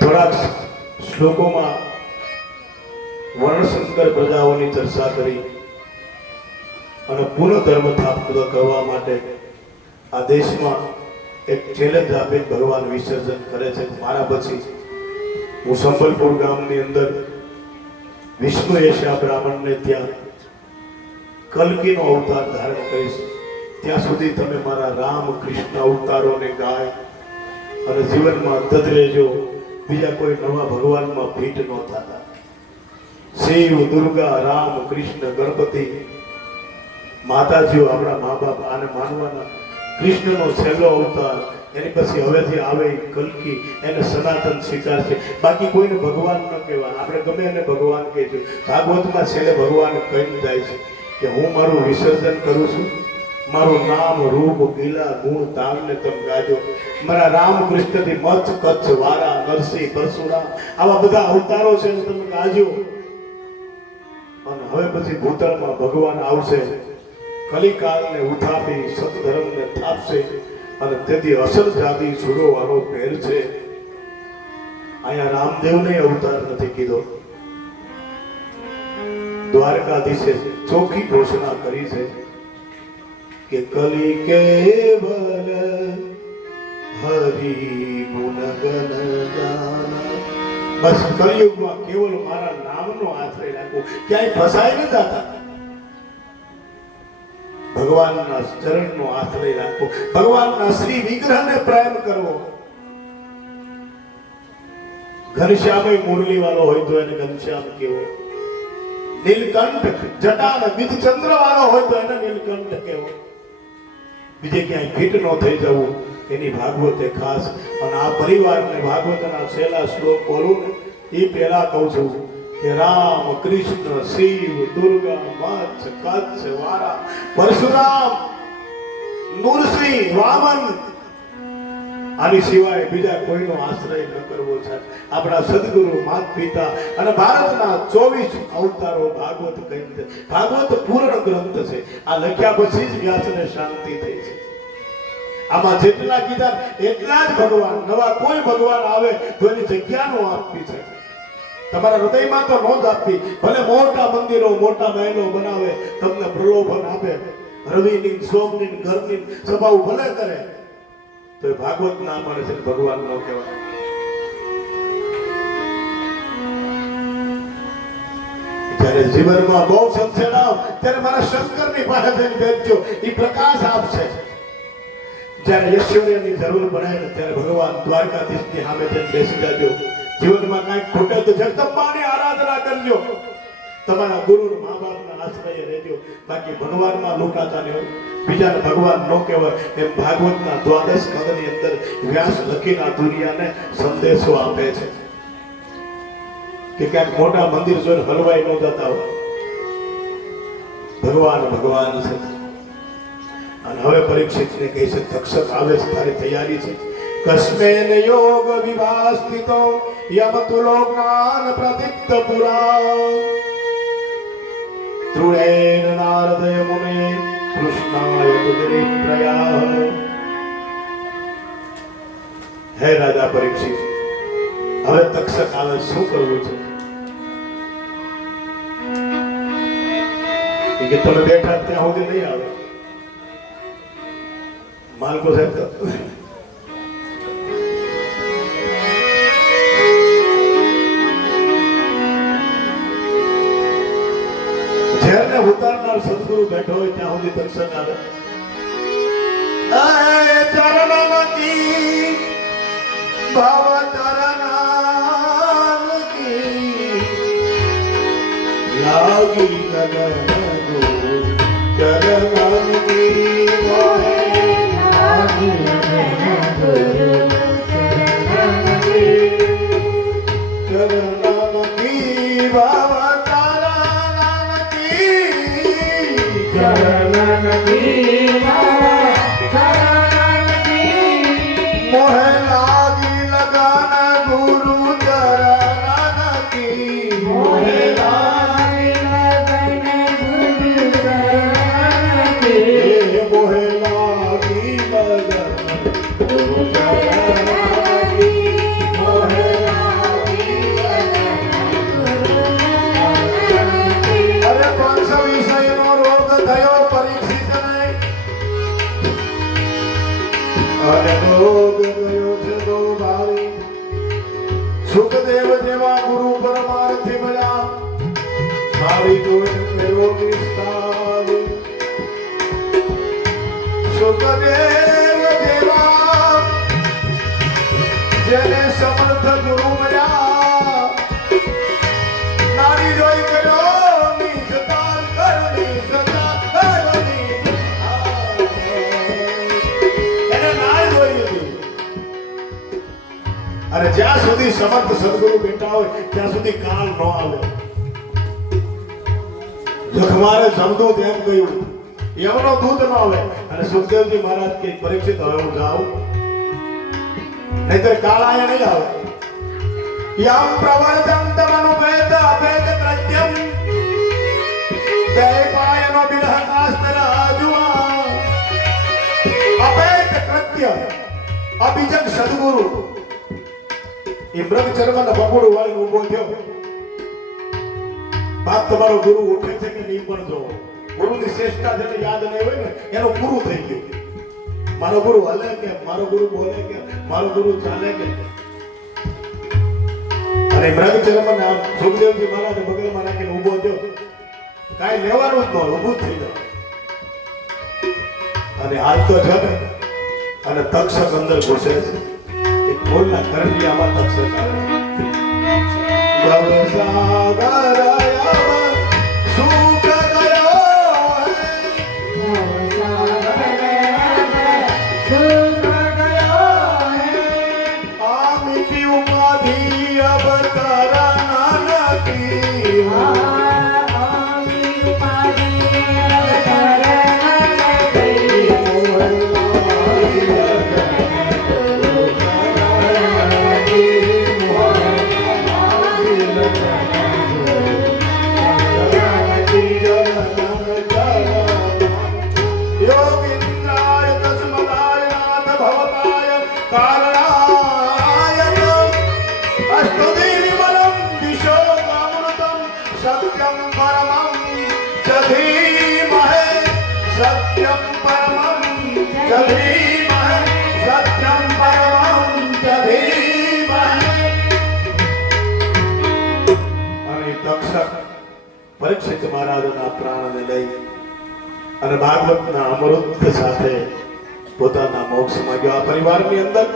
થોડાક શ્લોકોમાં વર્ણશંકર પ્રજાઓની ચર્ચા કરી અને પુનઃ ધર્મ સ્થાપના કરવા માટે આ દેશમાં એક ચેલેન્જ આપીને ભગવાન વિસર્જન કરે છે. મારા પછી હું સંબલપુર ગામની અંદર વિષ્ણુ એશિયા બ્રાહ્મણને ત્યાં કલ્કીનો અવતાર ધારણ કરીશ. ત્યાં સુધી તમે મારા રામ કૃષ્ણ અવતારોને ગાય અને જીવનમાં તદ રહેજો. બીજા કોઈ નવા ભગવાનમાં ભીટ ન થતા. શિવ, દુર્ગા, રામ, કૃષ્ણ, ગણપતિ માતાજીઓ આપણા મા બાપ આને માનવાના. કૃષ્ણનો છેલ્લો અવતાર, એની પછી હવેથી આવે કલ્કી, એને સનાતન સ્વીકાર છે. બાકી કોઈને ભગવાન ન કહેવાય. આપણે ગમે એને ભગવાન કહીશું. ભાગવતમાં છેલ્લે ભગવાન કહીને જાય છે કે હું મારું વિસર્જન કરું છું, મારું નામ રૂપ ગીલા ગુણ તાલને તમે ગાજો. મારા રામ કૃષ્ણથી મચ્છ કચ્છ વારા નરસિંહ પરશુરામ આવા બધા અવતારો છે તમે ગાજો. અને હવે પછી ભૂતળમાં ભગવાન આવશે, કલિકાલને ઉઠાવી સતધર્મને થાપશે અને તેથી અસર જાતિ છોડવાનો ફેર છે. અહીંયા રામદેવને અવતાર નથી કીધો. દ્વારકાધીશે ચોખ્ખી ઘોષણા કરી છે કે કલી કેવલ હરિ ગુણ ગન ગાના. બસ કલિયુગમાં કેવલ મારા નામનો આશ્રય રાખો, ક્યાંય ફસાઈ ન જાતા. ભગવાનના ચરણનો આશ્રય રાખો, ભગવાનના શ્રી વિગ્રહને પ્રેમ કરવો. ઘનશ્યામ મુરલી વાળો હોય તો એને ઘનશ્યામ કેવો, નીલકંઠ જટાન વિધ ચંદ્ર વાળો હોય તો એને નીલકંઠ કેવો. બીજે ક્યાંય ફિટ ન થઈ જવું એની ભાગવતે ખાસ. અને આ પરિવારને ભાગવતના છેલ્લા શ્લોક બોલું ને એ પહેલા કહું છું કે રામ કૃષ્ણ શિવ દુર્ગા મચ્છ કચ્છ વારા પરશુરામ નૃસિંહ વામન, આની સિવાય બીજા કોઈનો આશ્રય ન કરવો છે. આપણા સદગુરુ માત પિતા અને ભારતના 24 અવતારો ભાગવત કહી છે. ભાગવત પૂર્ણ ગ્રંથ છે. આ લખ્યા પછી જ વ્યાસને શાંતિ થઈ છે. આમાં જેટલા કીધા એટલા જ ભગવાન, નવા કોઈ ભગવાન આવે તો એની જગ્યાનો આપવી છે. તમારા હૃદયમાં તો નો જ આપતી. ભલે મોટા મંદિરો મોટા મહેલો બનાવે, તમને પ્રલોભન આપે, રવિની સોમની ઘરની સભાઓ ભલે કરે, તો એ ભાગવત ના મળે છે, ભગવાન નો કહેવાય. જ્યારે જીવનમાં બહુ સંશેડાવ ત્યારે મારા શંકરની પાસે જઈને બેસજો, એ પ્રકાશ આપશે. જ્યારે ઐશ્વર્યની જરૂર પડે ને ત્યારે ભગવાન દ્વારકાધીશની સામે જઈને બેસી જાજો. જીવનમાં કાંઈક ખૂટે તો જગદંબાની આરાધના કરજો, તમારા ગુરુ મા બાપના આશ્રય રહેજો. બાકી ભગવાનમાં લૂંટાતા નહીં હોય, બીજાને ભગવાન ન કહેવાય. એમ ભાગવતના દ્વાદશ સ્કંદની અંદર વ્યાસ લખીને આ દુનિયાને સંદેશો આપે છે કે ક્યાંક મોટા મંદિર જોઈને હલવાઈ ન જતા હોય. ભગવાન ભગવાન છે. અને હવે પરીક્ષિતને કહે છે, તક્ષક આવે છે, તારી તૈયારી છે. કસ્મેન યોગ વિભાસ્તિતો યમતુલો જ્ઞાન પ્રદીપ્ત પુરા તૃણેન નારદય મુને કૃષ્ણાય તુદરી પ્રયા. હે રાજા પરીક્ષિત, હવે તક્ષક આવે, શું કરવું છે? કે તમે બેઠા ત્યાં સુધી નહીં આવે. માલકો સાહેબ તો ઝેરને ઉતારનાર સદગુરુ બેઠો હોય ત્યાં સુધી તક્ષક આવે. ચરણમતી ભાવ તરનામ કી લાગી લગન ગુરુ ચરણ કી મોહે લાગી લગન ગુરુ ચરણ કી. ચરણ કી ભાવ તરનામ કી ચરણ કી મોહે લાગી લગન ગુરુ ચરણ કી મોહે લાગી લગન ગુરુ ચરણ કી. મોહે લાગી લગન ગુરુ ચરણ કી મોહે લાગી લગન ગુરુ ચરણ કી. અરે 500 વિષયનો રોગ થયો પરીક્ષિતને, અને રોગ ગયો છે બહુ ભારી. સુખદેવ જેવા ગુરુ પરમાર્થી મળ્યા, મારી જોઈને કર્યો વિસ્તાર. સુખદેવ જેવા જેને સમર્થ ગુરુ મળ્યા, નારી જોઈ કર્યો નિસ્તાર કરની સદા કરની. એને નારી જોઈ લીધી. અને જ્યાં સુધી સમર્થ સદગુરુ બેઠા હોય ત્યાં સુધી કાળ ન આવે. જખમારે જમદૂત એમ કહ્યું, યમનો દૂત ન આવે. અને સુખદેવજી મહારાજ કે પરીક્ષિત હવે હું જાઉં, નહીતર કાળ આયા નહીં આવે. યમ પ્રવર્તમ તમનુભેદ અભેદ કૃત્યમ દૈવાયનો બિરહકાસ્તર આજુઆ. અભેદ કૃત્ય અભિજક સદગુરુ એ મૃગ ચર્મના બગડું વાળીને ઊભો થયો. બાપ તમારો ગુરુ ઉઠે છે કે નહીં પણ જોવો. ગુરુની શ્રેષ્ઠતા જેને યાદ નહીં હોય ને એનું પૂરું થઈ ગયું. મારો ગુરુ હલે કે, મારો ગુરુ બોલે કે, મારો ગુરુ ચાલે કે. અને મૃગ ચર્મના સુખદેવજી મહારાજે બગલમાં રાખીને ઊભો થયો. કાંઈ લેવાનું જ ન હોય, ઊભું જ થઈ જાય. અને હાલ તો છે ને, અને તક્ષક અંદર ઘૂસે છે. બોલના કરંડિયામાં તક્ષક આવે. ભવસાગરયમ સુખ ગયો હે, આ મીઠી ઉપાધિ અબ તરના નથી. च धीमहि सत्यं परमं च धीमहि। અને તક્ષક પરીક્ષિત મહારાજના પ્રાણને લઈ અને ભાગવતના અમૃત સાથે પોતાના મોક્ષમાં ગયો. આ પરિવારની અંદર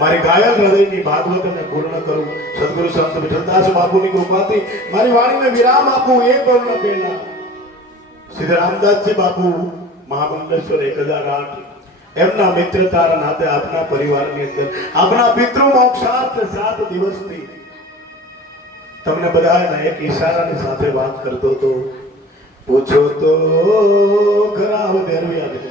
મારી ગાયન હૃદયની ભાગવતને પૂર્ણ કરું. સદગુરુ સંત વિઠ્ઠલદાસ બાપુની કૃપાથી મારી વાણીને વિરામ આપું. એ કરુણ પહેલા શ્રી રામદાસજી બાપુ મહામંડલેશ્વર 1008 એમના મિત્રતાના નાતે આપના પરિવારની અંદર આપના પિતૃ મોક્ષાર્થ 7 દિવસથી તમને બધાને એક ઈશારાની સાથે વાત કરતો હતો. પૂછો તો ખરા હવે ભેરવી આવે છે.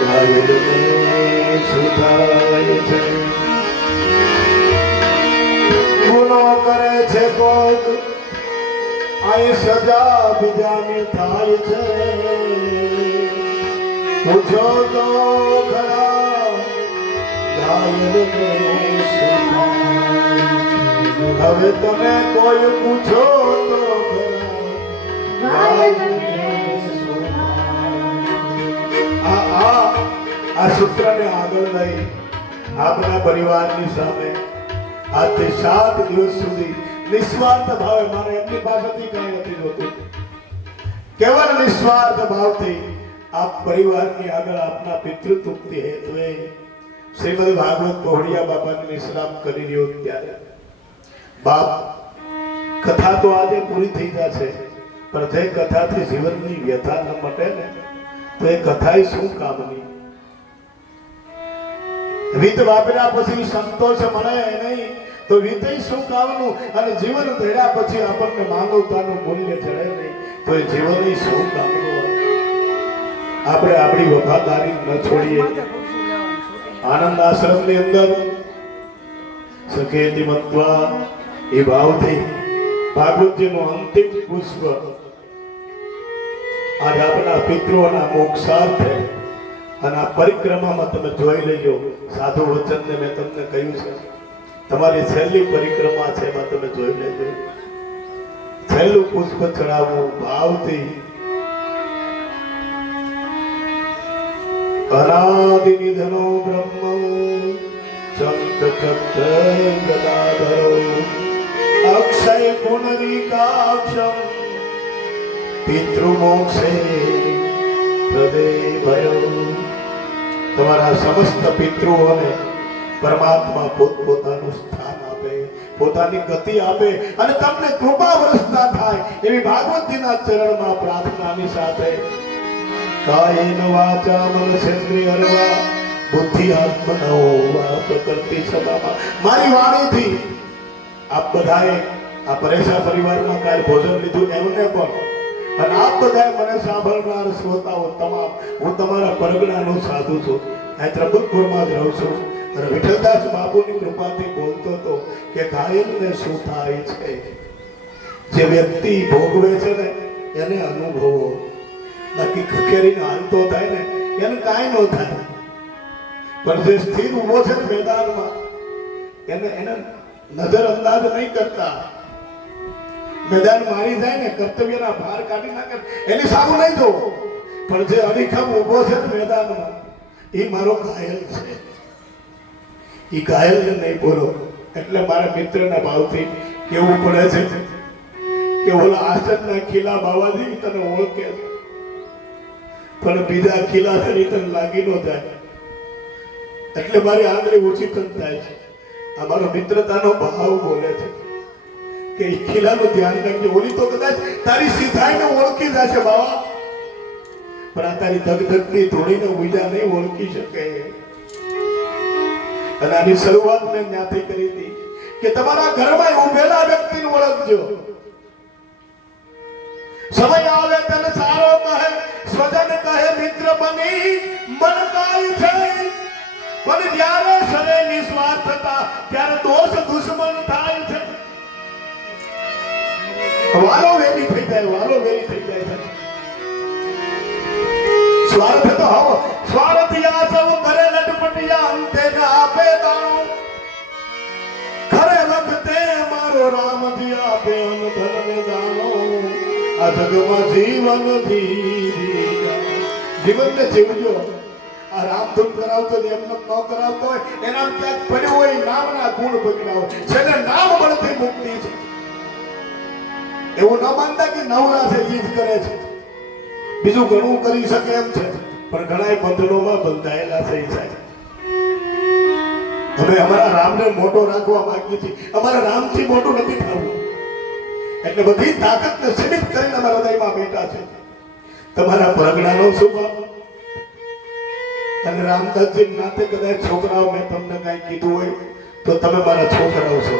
ઘાયલને સુધાય છે, ગુનો કરે છે કોક, આય સજા બીજાને થાય છે. પૂછો તો ખરા ઘાયલને સુધાય છે. હવે તમે કોઈ પૂછો તો ખરા આ સૂત્રને આગળ લઈ આપના પરિવારની સામે આજથી 7 દિવસ સુધી નિસ્વાર્થ ભાવે, મારે એમની પાસેથી કંઈ નથી જોતું, કેવળ નિસ્વાર્થ ભાવથી આપ પરિવારની આગળ આપના પિતૃતુક્તિ હેતુએ શ્રીમદ ભાગવત પહોળિયા બાપાની નિષ્ણામ કરી રહ્યો. ત્યારે બાપ કથા તો આજે પૂરી થઈ જશે, પણ જે કથાથી જીવનની વ્યથા ન મટે ને તો એ કથા શું કામની? રીત વાપર્યા પછી સંતોષ મળે નહીં તો રીતે શું કામનું? અને જીવન ધર્યા પછી આપણને માનવતાનું મૂલ્ય જડે નહીં તો એ જીવન શું કામનું? આપણે આપણી વફાદારી ન છોડીએ. આનંદ આશ્રમની અંદર સખેતી મત્વા એ ભાવથી ભાગવતજીનું અંતિમ પુષ્પ આજ આપણા પિતૃઓના મોક્ષાર્થે અને આ પરિક્રમામાં તમે જોઈ લેજો. સાધુ વચનને મેં તમને કહ્યું છે, તમારી છેલ્લી પરિક્રમા છે, એમાં તમે જોઈ લેજો. છેલ્લું પુષ્પ ચડાવવું ભાવથી. અનાદિ નિધનો બ્રહ્મ ચંદ્ર ચક્ર ગદાધરો અક્ષય પુનરીકાક્ષમ પિતૃમોક્ષે પ્રદેભયો. તમારા સમસ્ત પિતૃઓને પરમાત્મા પોતપોતાનું સ્થાન આપે, પોતાની ગતિ આપે અને તમને કૃપા વર્ષના થાય એવી ભાગવતજીના ચરણમાં પ્રાર્થનાની સાથે કાયેન વાચા મનસેન્દ્રિયર્વા બુદ્ધિ આત્મનો વા પ્રકૃતિ સભામાં મારી વાણીથી આપ બધાએ આ પરેશા પરિવારમાં કાલ ભોજન લીધું એમને પણ, અને આપ બધાએ મને સાંભળનાર શ્રોતાઓ તમામ, હું તમારા પરગણાનો સાધુ છું. અહીં ત્રંબકપુરમાં જ રહું છું અને વિઠ્ઠલદાસ બાપુની કૃપાથી બોલતો હતો કે ઘાયલને શું થાય છે? જે વ્યક્તિ ભોગવે છે ને એને અનુભવો, બાકી ખખેરીને હાલતો થાય ને એને કાંઈ ન થાય. પણ જે સ્થિર ઊભો છે ને મેદાનમાં એને નજર અંદાજ નહીં કરતા. મેદાન મારી જાય ને કર્તવ્યના ભાર કાઢી નાખે એની સામે નહીં જોવો, પણ જે અડીખમ ઊભો છે ને મેદાનમાં એ મારો ઘાયલ છે. એ ઘાયલને નહીં બોલો. એટલે મારા મિત્રના ભાવથી કેવું પડે છે કે ઓલા આસનના ખીલા બાવાજી તને ઓળખે પણ બીજા ખીલા તરી તને લાગી ન જાય, એટલે મારી આંગળી ઓછી તન થાય છે. આ મારો મિત્રતાનો ભાવ બોલે છે કે એ ખીલાનું ધ્યાન રાખજે. ઓલી તો કદાચ તારી સીધાઈને ઓળખી જશે બાવા, પણ આ તારી ધગધગની ધૂળીને બીજા નહીં ઓળખી શકે. અને આની શરૂઆત મેં ત્યાંથી કરી હતી કે તમારા ઘરમાં ઉભેલા વ્યક્તિને ઓળખજો. સમય આવે તેને સારો કહે, સ્વજન કહે મિત્ર બની મન કાય છે, પણ જ્યારે સરે નિસ્વાર્થતા ત્યારે દોષ દુશ્મન થાય છે. વાલો વેરી થઈ જાય, વાલો વેરી થઈ જાય. સ્વાર્થ તો હો સ્વાર્થિયા સૌ કરે લટપટિયા અંતે ન આપે દાણો, ખરે વખતે મારો રામજી આપે અન ધન દાણો. આ જગમાં જીવન જીવી જીવનને જીવજો. આ રામધૂન કરાવતો હોય, એમને ન કરાવતો હોય, એના ક્યાંક પડ્યું હોય નામના ગુણ બગડ્યા હોય. જેને નામ બળથી મુક્તિ છે એવું ન માનતા કે નવરા છે ઈ જ કરે છે. બીજું ઘણું કરી શકે એમ છે, પણ ઘણા બંધનોમાં બંધાયેલા છે. સાહેબ અમે અમારા રામને મોટો રાખવા માંગીએ છીએ, અમારા રામથી મોટું નથી થવું. એટલે બધી તાકાતને સીમિત કરીને અમારા હૃદયમાં બેઠા છે. તમારા પરગણાનો શુભ અને રામદાસજી નાતે કદાચ છોકરાઓ મેં તમને કઈ કીધું હોય તો તમે મારા છોકરાઓ છો.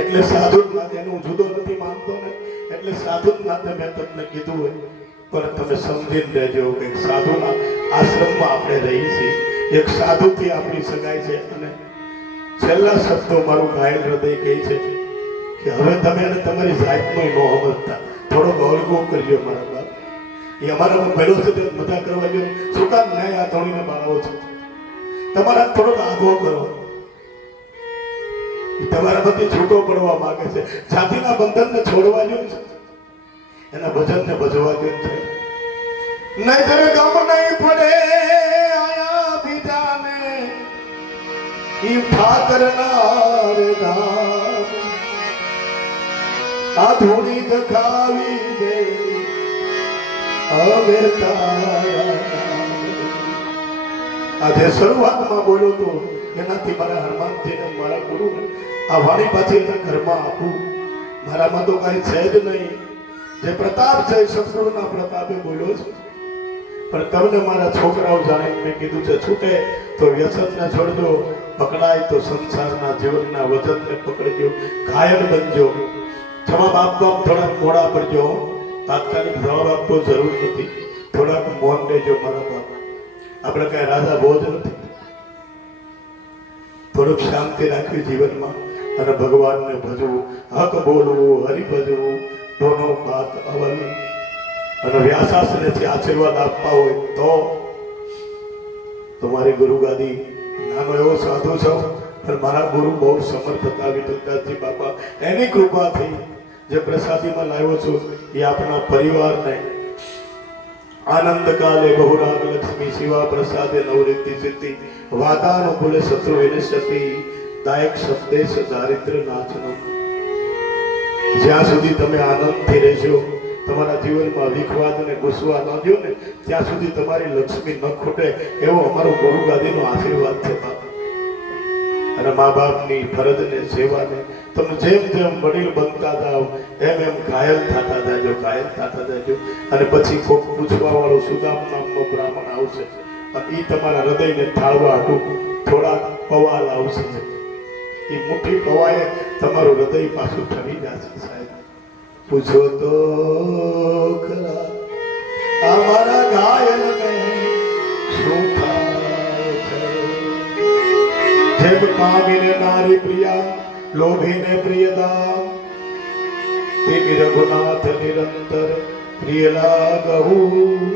એટલે સાધુ નાતે હું જુદો નથી માનતો ને, એટલે સાધુ નાતે મેં તમને કીધું હોય. પણ તમે સમજીને રહેજો કે સાધુના આશ્રમમાં આપણે રહીએ છીએ, એક સાધુથી આપણી સગાઈ છે. અને છેલ્લા શબ્દો મારું ઘાયલ હૃદય કહે છે કે હવે તમે એને તમારી જાતમાં ન સમજતા, થોડો ગૌરવ કરજો મારા બાપ. એ અમારા ભેડો છે તે મજા કરવા જો. શું કામ ન્યાય આ ધોણીને બાળાવો છો? તમારા થોડોક આગો કરો. એ તમારા બધી છૂટો પડવા માંગે છે. જાતિના બંધનને છોડવા જો છે, એના ભજનને ભજવા જો છે. નહીતર ગમ નહીં પડે આયા બીજાને ઈ ઠાકરના રે ધામ. આ ધૂણી જખાવી દે હવે તારા. આજે શરૂઆતમાં બોલ્યો તો એનાથી મારા હનુમાનજીને મારા ગુરુને આ વાણી પાછી એના ઘરમાં આપું. મારામાં તો કાંઈ છે જ નહીં. જે પ્રતાપ છે સદગુરુના પ્રતાપે બોલ્યો છે. પણ તમને મારા છોકરાઓ જાણીને મેં કીધું છે, છૂટે તો વ્યસનને છોડજો, પકડાય તો સંસારના જીવનના વજનને પકડજો, ઘાયલ બનજો. જવાબ આપવા થોડાક મોડા પડજો. તાત્કાલિક જવાબ આપવો જરૂર નથી, થોડાક મૌન રહેજો મારા બાપ. આપણે કઈ રાજા ભોજ નથી. થોડુંક શાંતિ રાખવી જીવનમાં અને ભગવાનને ભજવું, હક બોલવું, હરિ ભજવું, દોનો બાત અવલ. અને વ્યાસાશ્રયથી આશીર્વાદ આપવા હોય તો તમારી ગુરુ ગાદી. નાનો એવો સાધુ છો, પણ મારા ગુરુ બહુ સમર્થ હતા વિઠ્ઠલદાસજી બાપા. એની કૃપાથી જે પ્રસાદીમાં લાવ્યો છું એ આપણા પરિવારને આનંદ કાલે બહુરાગ લક્ષ્મી શિવા પ્રસાદે નવરિદ્ધિ સિદ્ધિ વાતાનુકૂલે શત્રુ વિનશ્યતિ દાયક શબ્દેશ દારિદ્ર નાચનો. જ્યાં સુધી તમે આનંદથી રહેશો, તમારા જીવનમાં વિખવાદ અને ગુસ્સા ન દો ને, ત્યાં સુધી તમારી લક્ષ્મી ન ખૂટે એવો અમારો ગુરુ ગાદીનો આશીર્વાદ છે. અને મા બાપની ફરજને સેવાને તમે જેમ જેમ વડીલ બનતા જાઓ એમ એમ ઘાયલ થતા જાજો, ઘાયલ થતા જાજો. અને પછી કોક પૂછવા વાળો સુદામ નામનો બ્રાહ્મણ આવશે અને એ તમારા હૃદયને થાળવા હાટું થોડાક પવા લાવશે. એ મુઠ્ઠી પવાએ તમારું હૃદય પાછું ઠરી જશે. સાહેબ પૂછો તો ખરા અમારા ઘાયલને શું થાય છે? જેમ કામીને નારી પ્રિયા, લોભીને પ્રિયદામ, તેવી રઘુનાથ નિરંતર પ્રિય લાગવું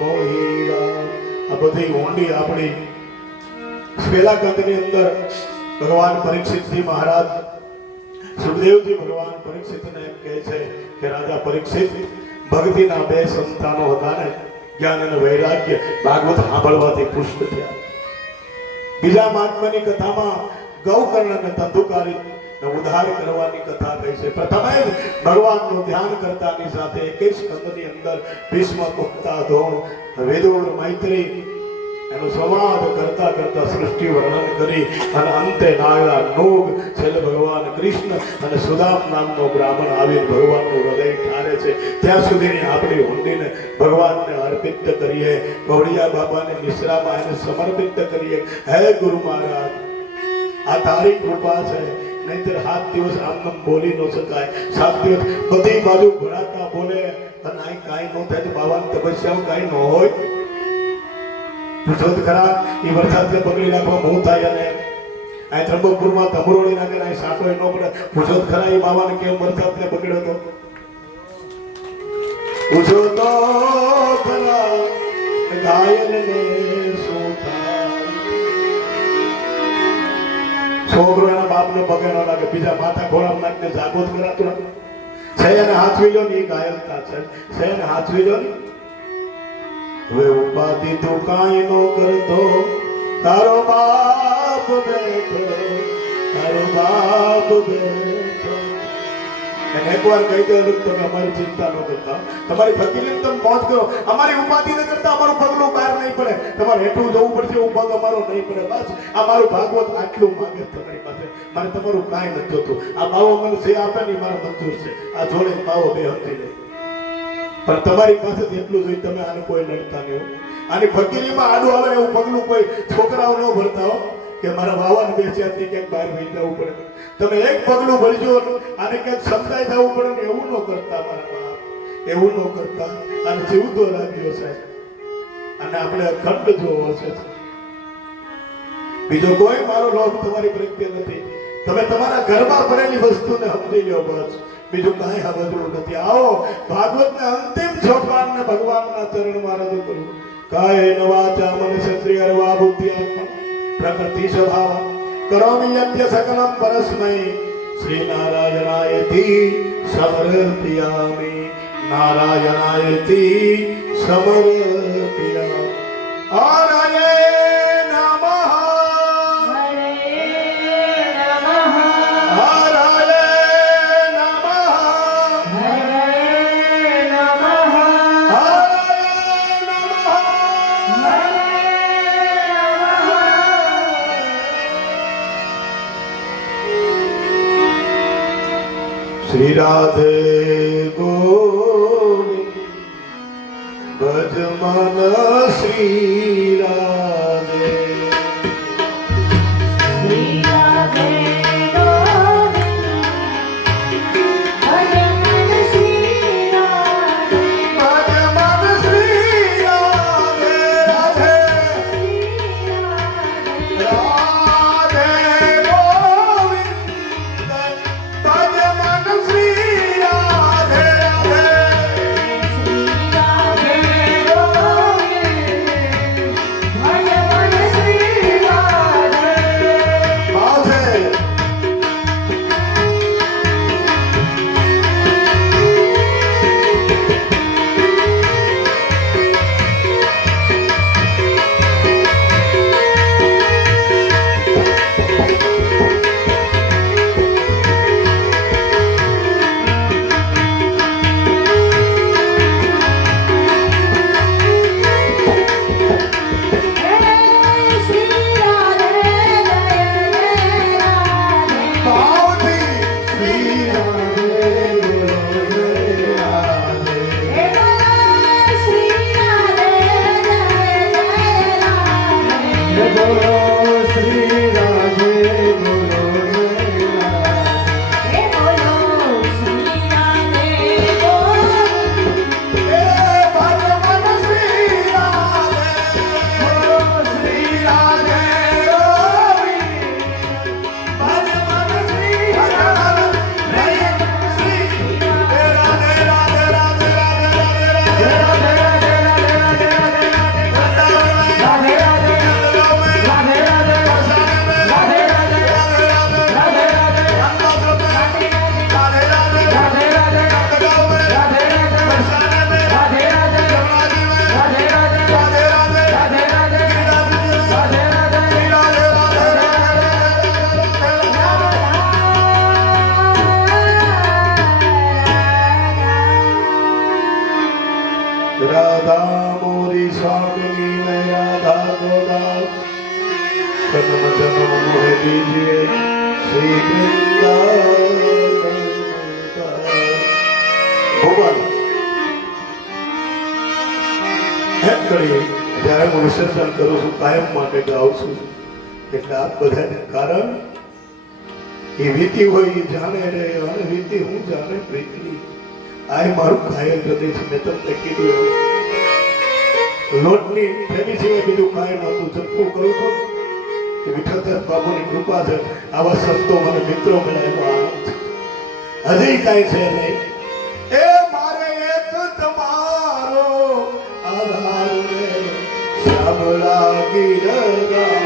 મોહીરા. આ બધી ઊંડી આપણી શ્વેલા ગ્રંથની અંદર ભગવાન પરીક્ષિતજી મહારાજ સુખદેવજી ભગવાન પરીક્ષિતને એમ કહે છે કે રાજા પરીક્ષિત, ભક્તિના બે સંતાનો હતા ને, જ્ઞાન અને વૈરાગ્ય, ભાગવત સાંભળવાથી પુષ્ટ થયા. બીજા મહાત્માની કથામાં ગૌકર્ણ અને ધંધુકારી ઉદ્ધાર કરવાની કથા કહી છે. પ્રથમે ભગવાનનું ધ્યાન કરતાની સાથે 21 સ્કંદની અંદર ભીષ્મ, પુખ્તા, દ્રોણ, વેદોર, મૈત્રી એનો સંવાદ કરતા કરતા સૃષ્ટિ વર્ણન કરી અને અંતે નાગરા નોગ, છેલ્લે ભગવાન કૃષ્ણ અને સુદામ નામનો બ્રાહ્મણ આવીને ભગવાનનું હૃદય ઠારે છે. ત્યાં સુધીની આપણી ઊંડીને ભગવાનને અર્પિત કરીએ, કવડિયા બાબાને નિશ્રામાં એને સમર્પિત કરીએ. હે ગુરુ મહારાજ, આ તારી કૃપા છે. નહીતર 7 દિવસ આમ બોલી ન શકાય. 7 દિવસ બધી બાજુ ભરાતા બોલે અને અહીં કાંઈ ન થાય તો બાબાની તપસ્યાઓ કાંઈ ન હોય. પૂછો ખરા, એ વરસાદને પકડી રાખવા બહુ થાય. અને અહીં ત્રંબકપુરમાં તમરોળી નાખે અહીં સાટો ન પડે. પૂછો ખરા, એ બાબાને કેમ વરસાદને પકડ્યો હતો? પૂછો તો ખરા, ઘાયલને શું થાય? છોકરો એના બાપને પગે ન લાગે, બીજા માથા ઘોડા નાખીને જાગૃત કરાતું. છે અને હાથવી લો ને એ ગાયકતા છે અને હાથવી લો ને હવે ઉપાધિ તું કાંઈ નો કરતો તારો બાપ બેઠો અને એકવાર કહી દો તમે અમારી ચિંતા ન કરતા તમારી ફકીરી તમે પહોંચ કરો અમારી ઉપાધિ ન કરતા અમારું પગલું બહાર નહીં પડે તમારે હેઠું જવું પડશે એવું પગ અમારો નહીં પડે બસ આ મારું ભાગવત આટલું માંગે તમારી પાસે મારે તમારું કાંઈ નથી જોતું આ બાવો મને જે આપે ને મારા મંજૂર છે આ જોડે બાવો બે સમજી લે પણ તમારી પાસે એટલું જોઈ તમે આને કોઈ લડતા નહીં આની ફકીરીમાં આડું આવે ને એવું પગલું કોઈ છોકરાઓ ન ભરતા હો કે મારા બાવાને બે ચારથી ક્યાંક બહાર વહી જવું પડે તમે એક પગલું ભરજો આને ક્યાંક સમજાઈ જવું પડે ને એવું ન કરતા મારા બાપ એવું ન કરતા અને જીવતો રાખ્યો છે અને આપણે અખંડ જોવો છે બીજો કોઈ મારો લોભ તમારી પ્રત્યે નથી તમે તમારા ઘરમાં પડેલી વસ્તુને સમજી લો બસ બીજું કાંઈ સમજવું નથી આવો ભાગવતના અંતિમ સોપાનને ભગવાનના ચરણમાં રજૂ કરું કાય નવાચા મનસે શ્રી અરવા બુદ્ધિ આત્મા પ્રકૃતિ સ્વભાવ કરોમિ યજ્ઞ સકલમ પરસ્મૈ શ્રી નારાયણાયતિ સમર્પયામિ નારાયણાયતિ સમર્પયામિ હરયે નમઃ श्री राधे गोविंद भज मन श्री राधे શ્રી રાધે ગોવિંદ ભજ મન શ્રી રાધે भज मन श्री राधे राधे राधे गोविंद भज मन श्री राधे राधे भाव से भाव थी श्री राधे राधे बोलो श्री राधे बोलो भज मन श्री राधे श्री राधे गोविंद भज मन श्री राधे श्री राधे राधे राधे राधा मोरी स्वामिनी मैं राधा को दास जन्म जन्म मोहे दीजिए श्री वृंदावन का भगवान એમ કરીએ જ્યારે હું વિસર્જન કરું છું કાયમ માટે ગાઉં છું એટલે આ બધાને કારણ એ વીતી હોય એ જાણે રે અને વીતી હું જાણે પ્રીતિ આ મારું ઘાયલ હૃદય છે મેં તમને કીધું લોટની થેલી સિવાય બીજું કાંઈ નહોતું જપવું કરું છું કે વિઠ્ઠલદાસ બાબુની કૃપા છે આવા સંતો મને મિત્રો મળ્યા એનો આનંદ છે હજી કાંઈ છે નહીં એ મારે એક તમારો આધાર રે શ્યામલા ગીરગા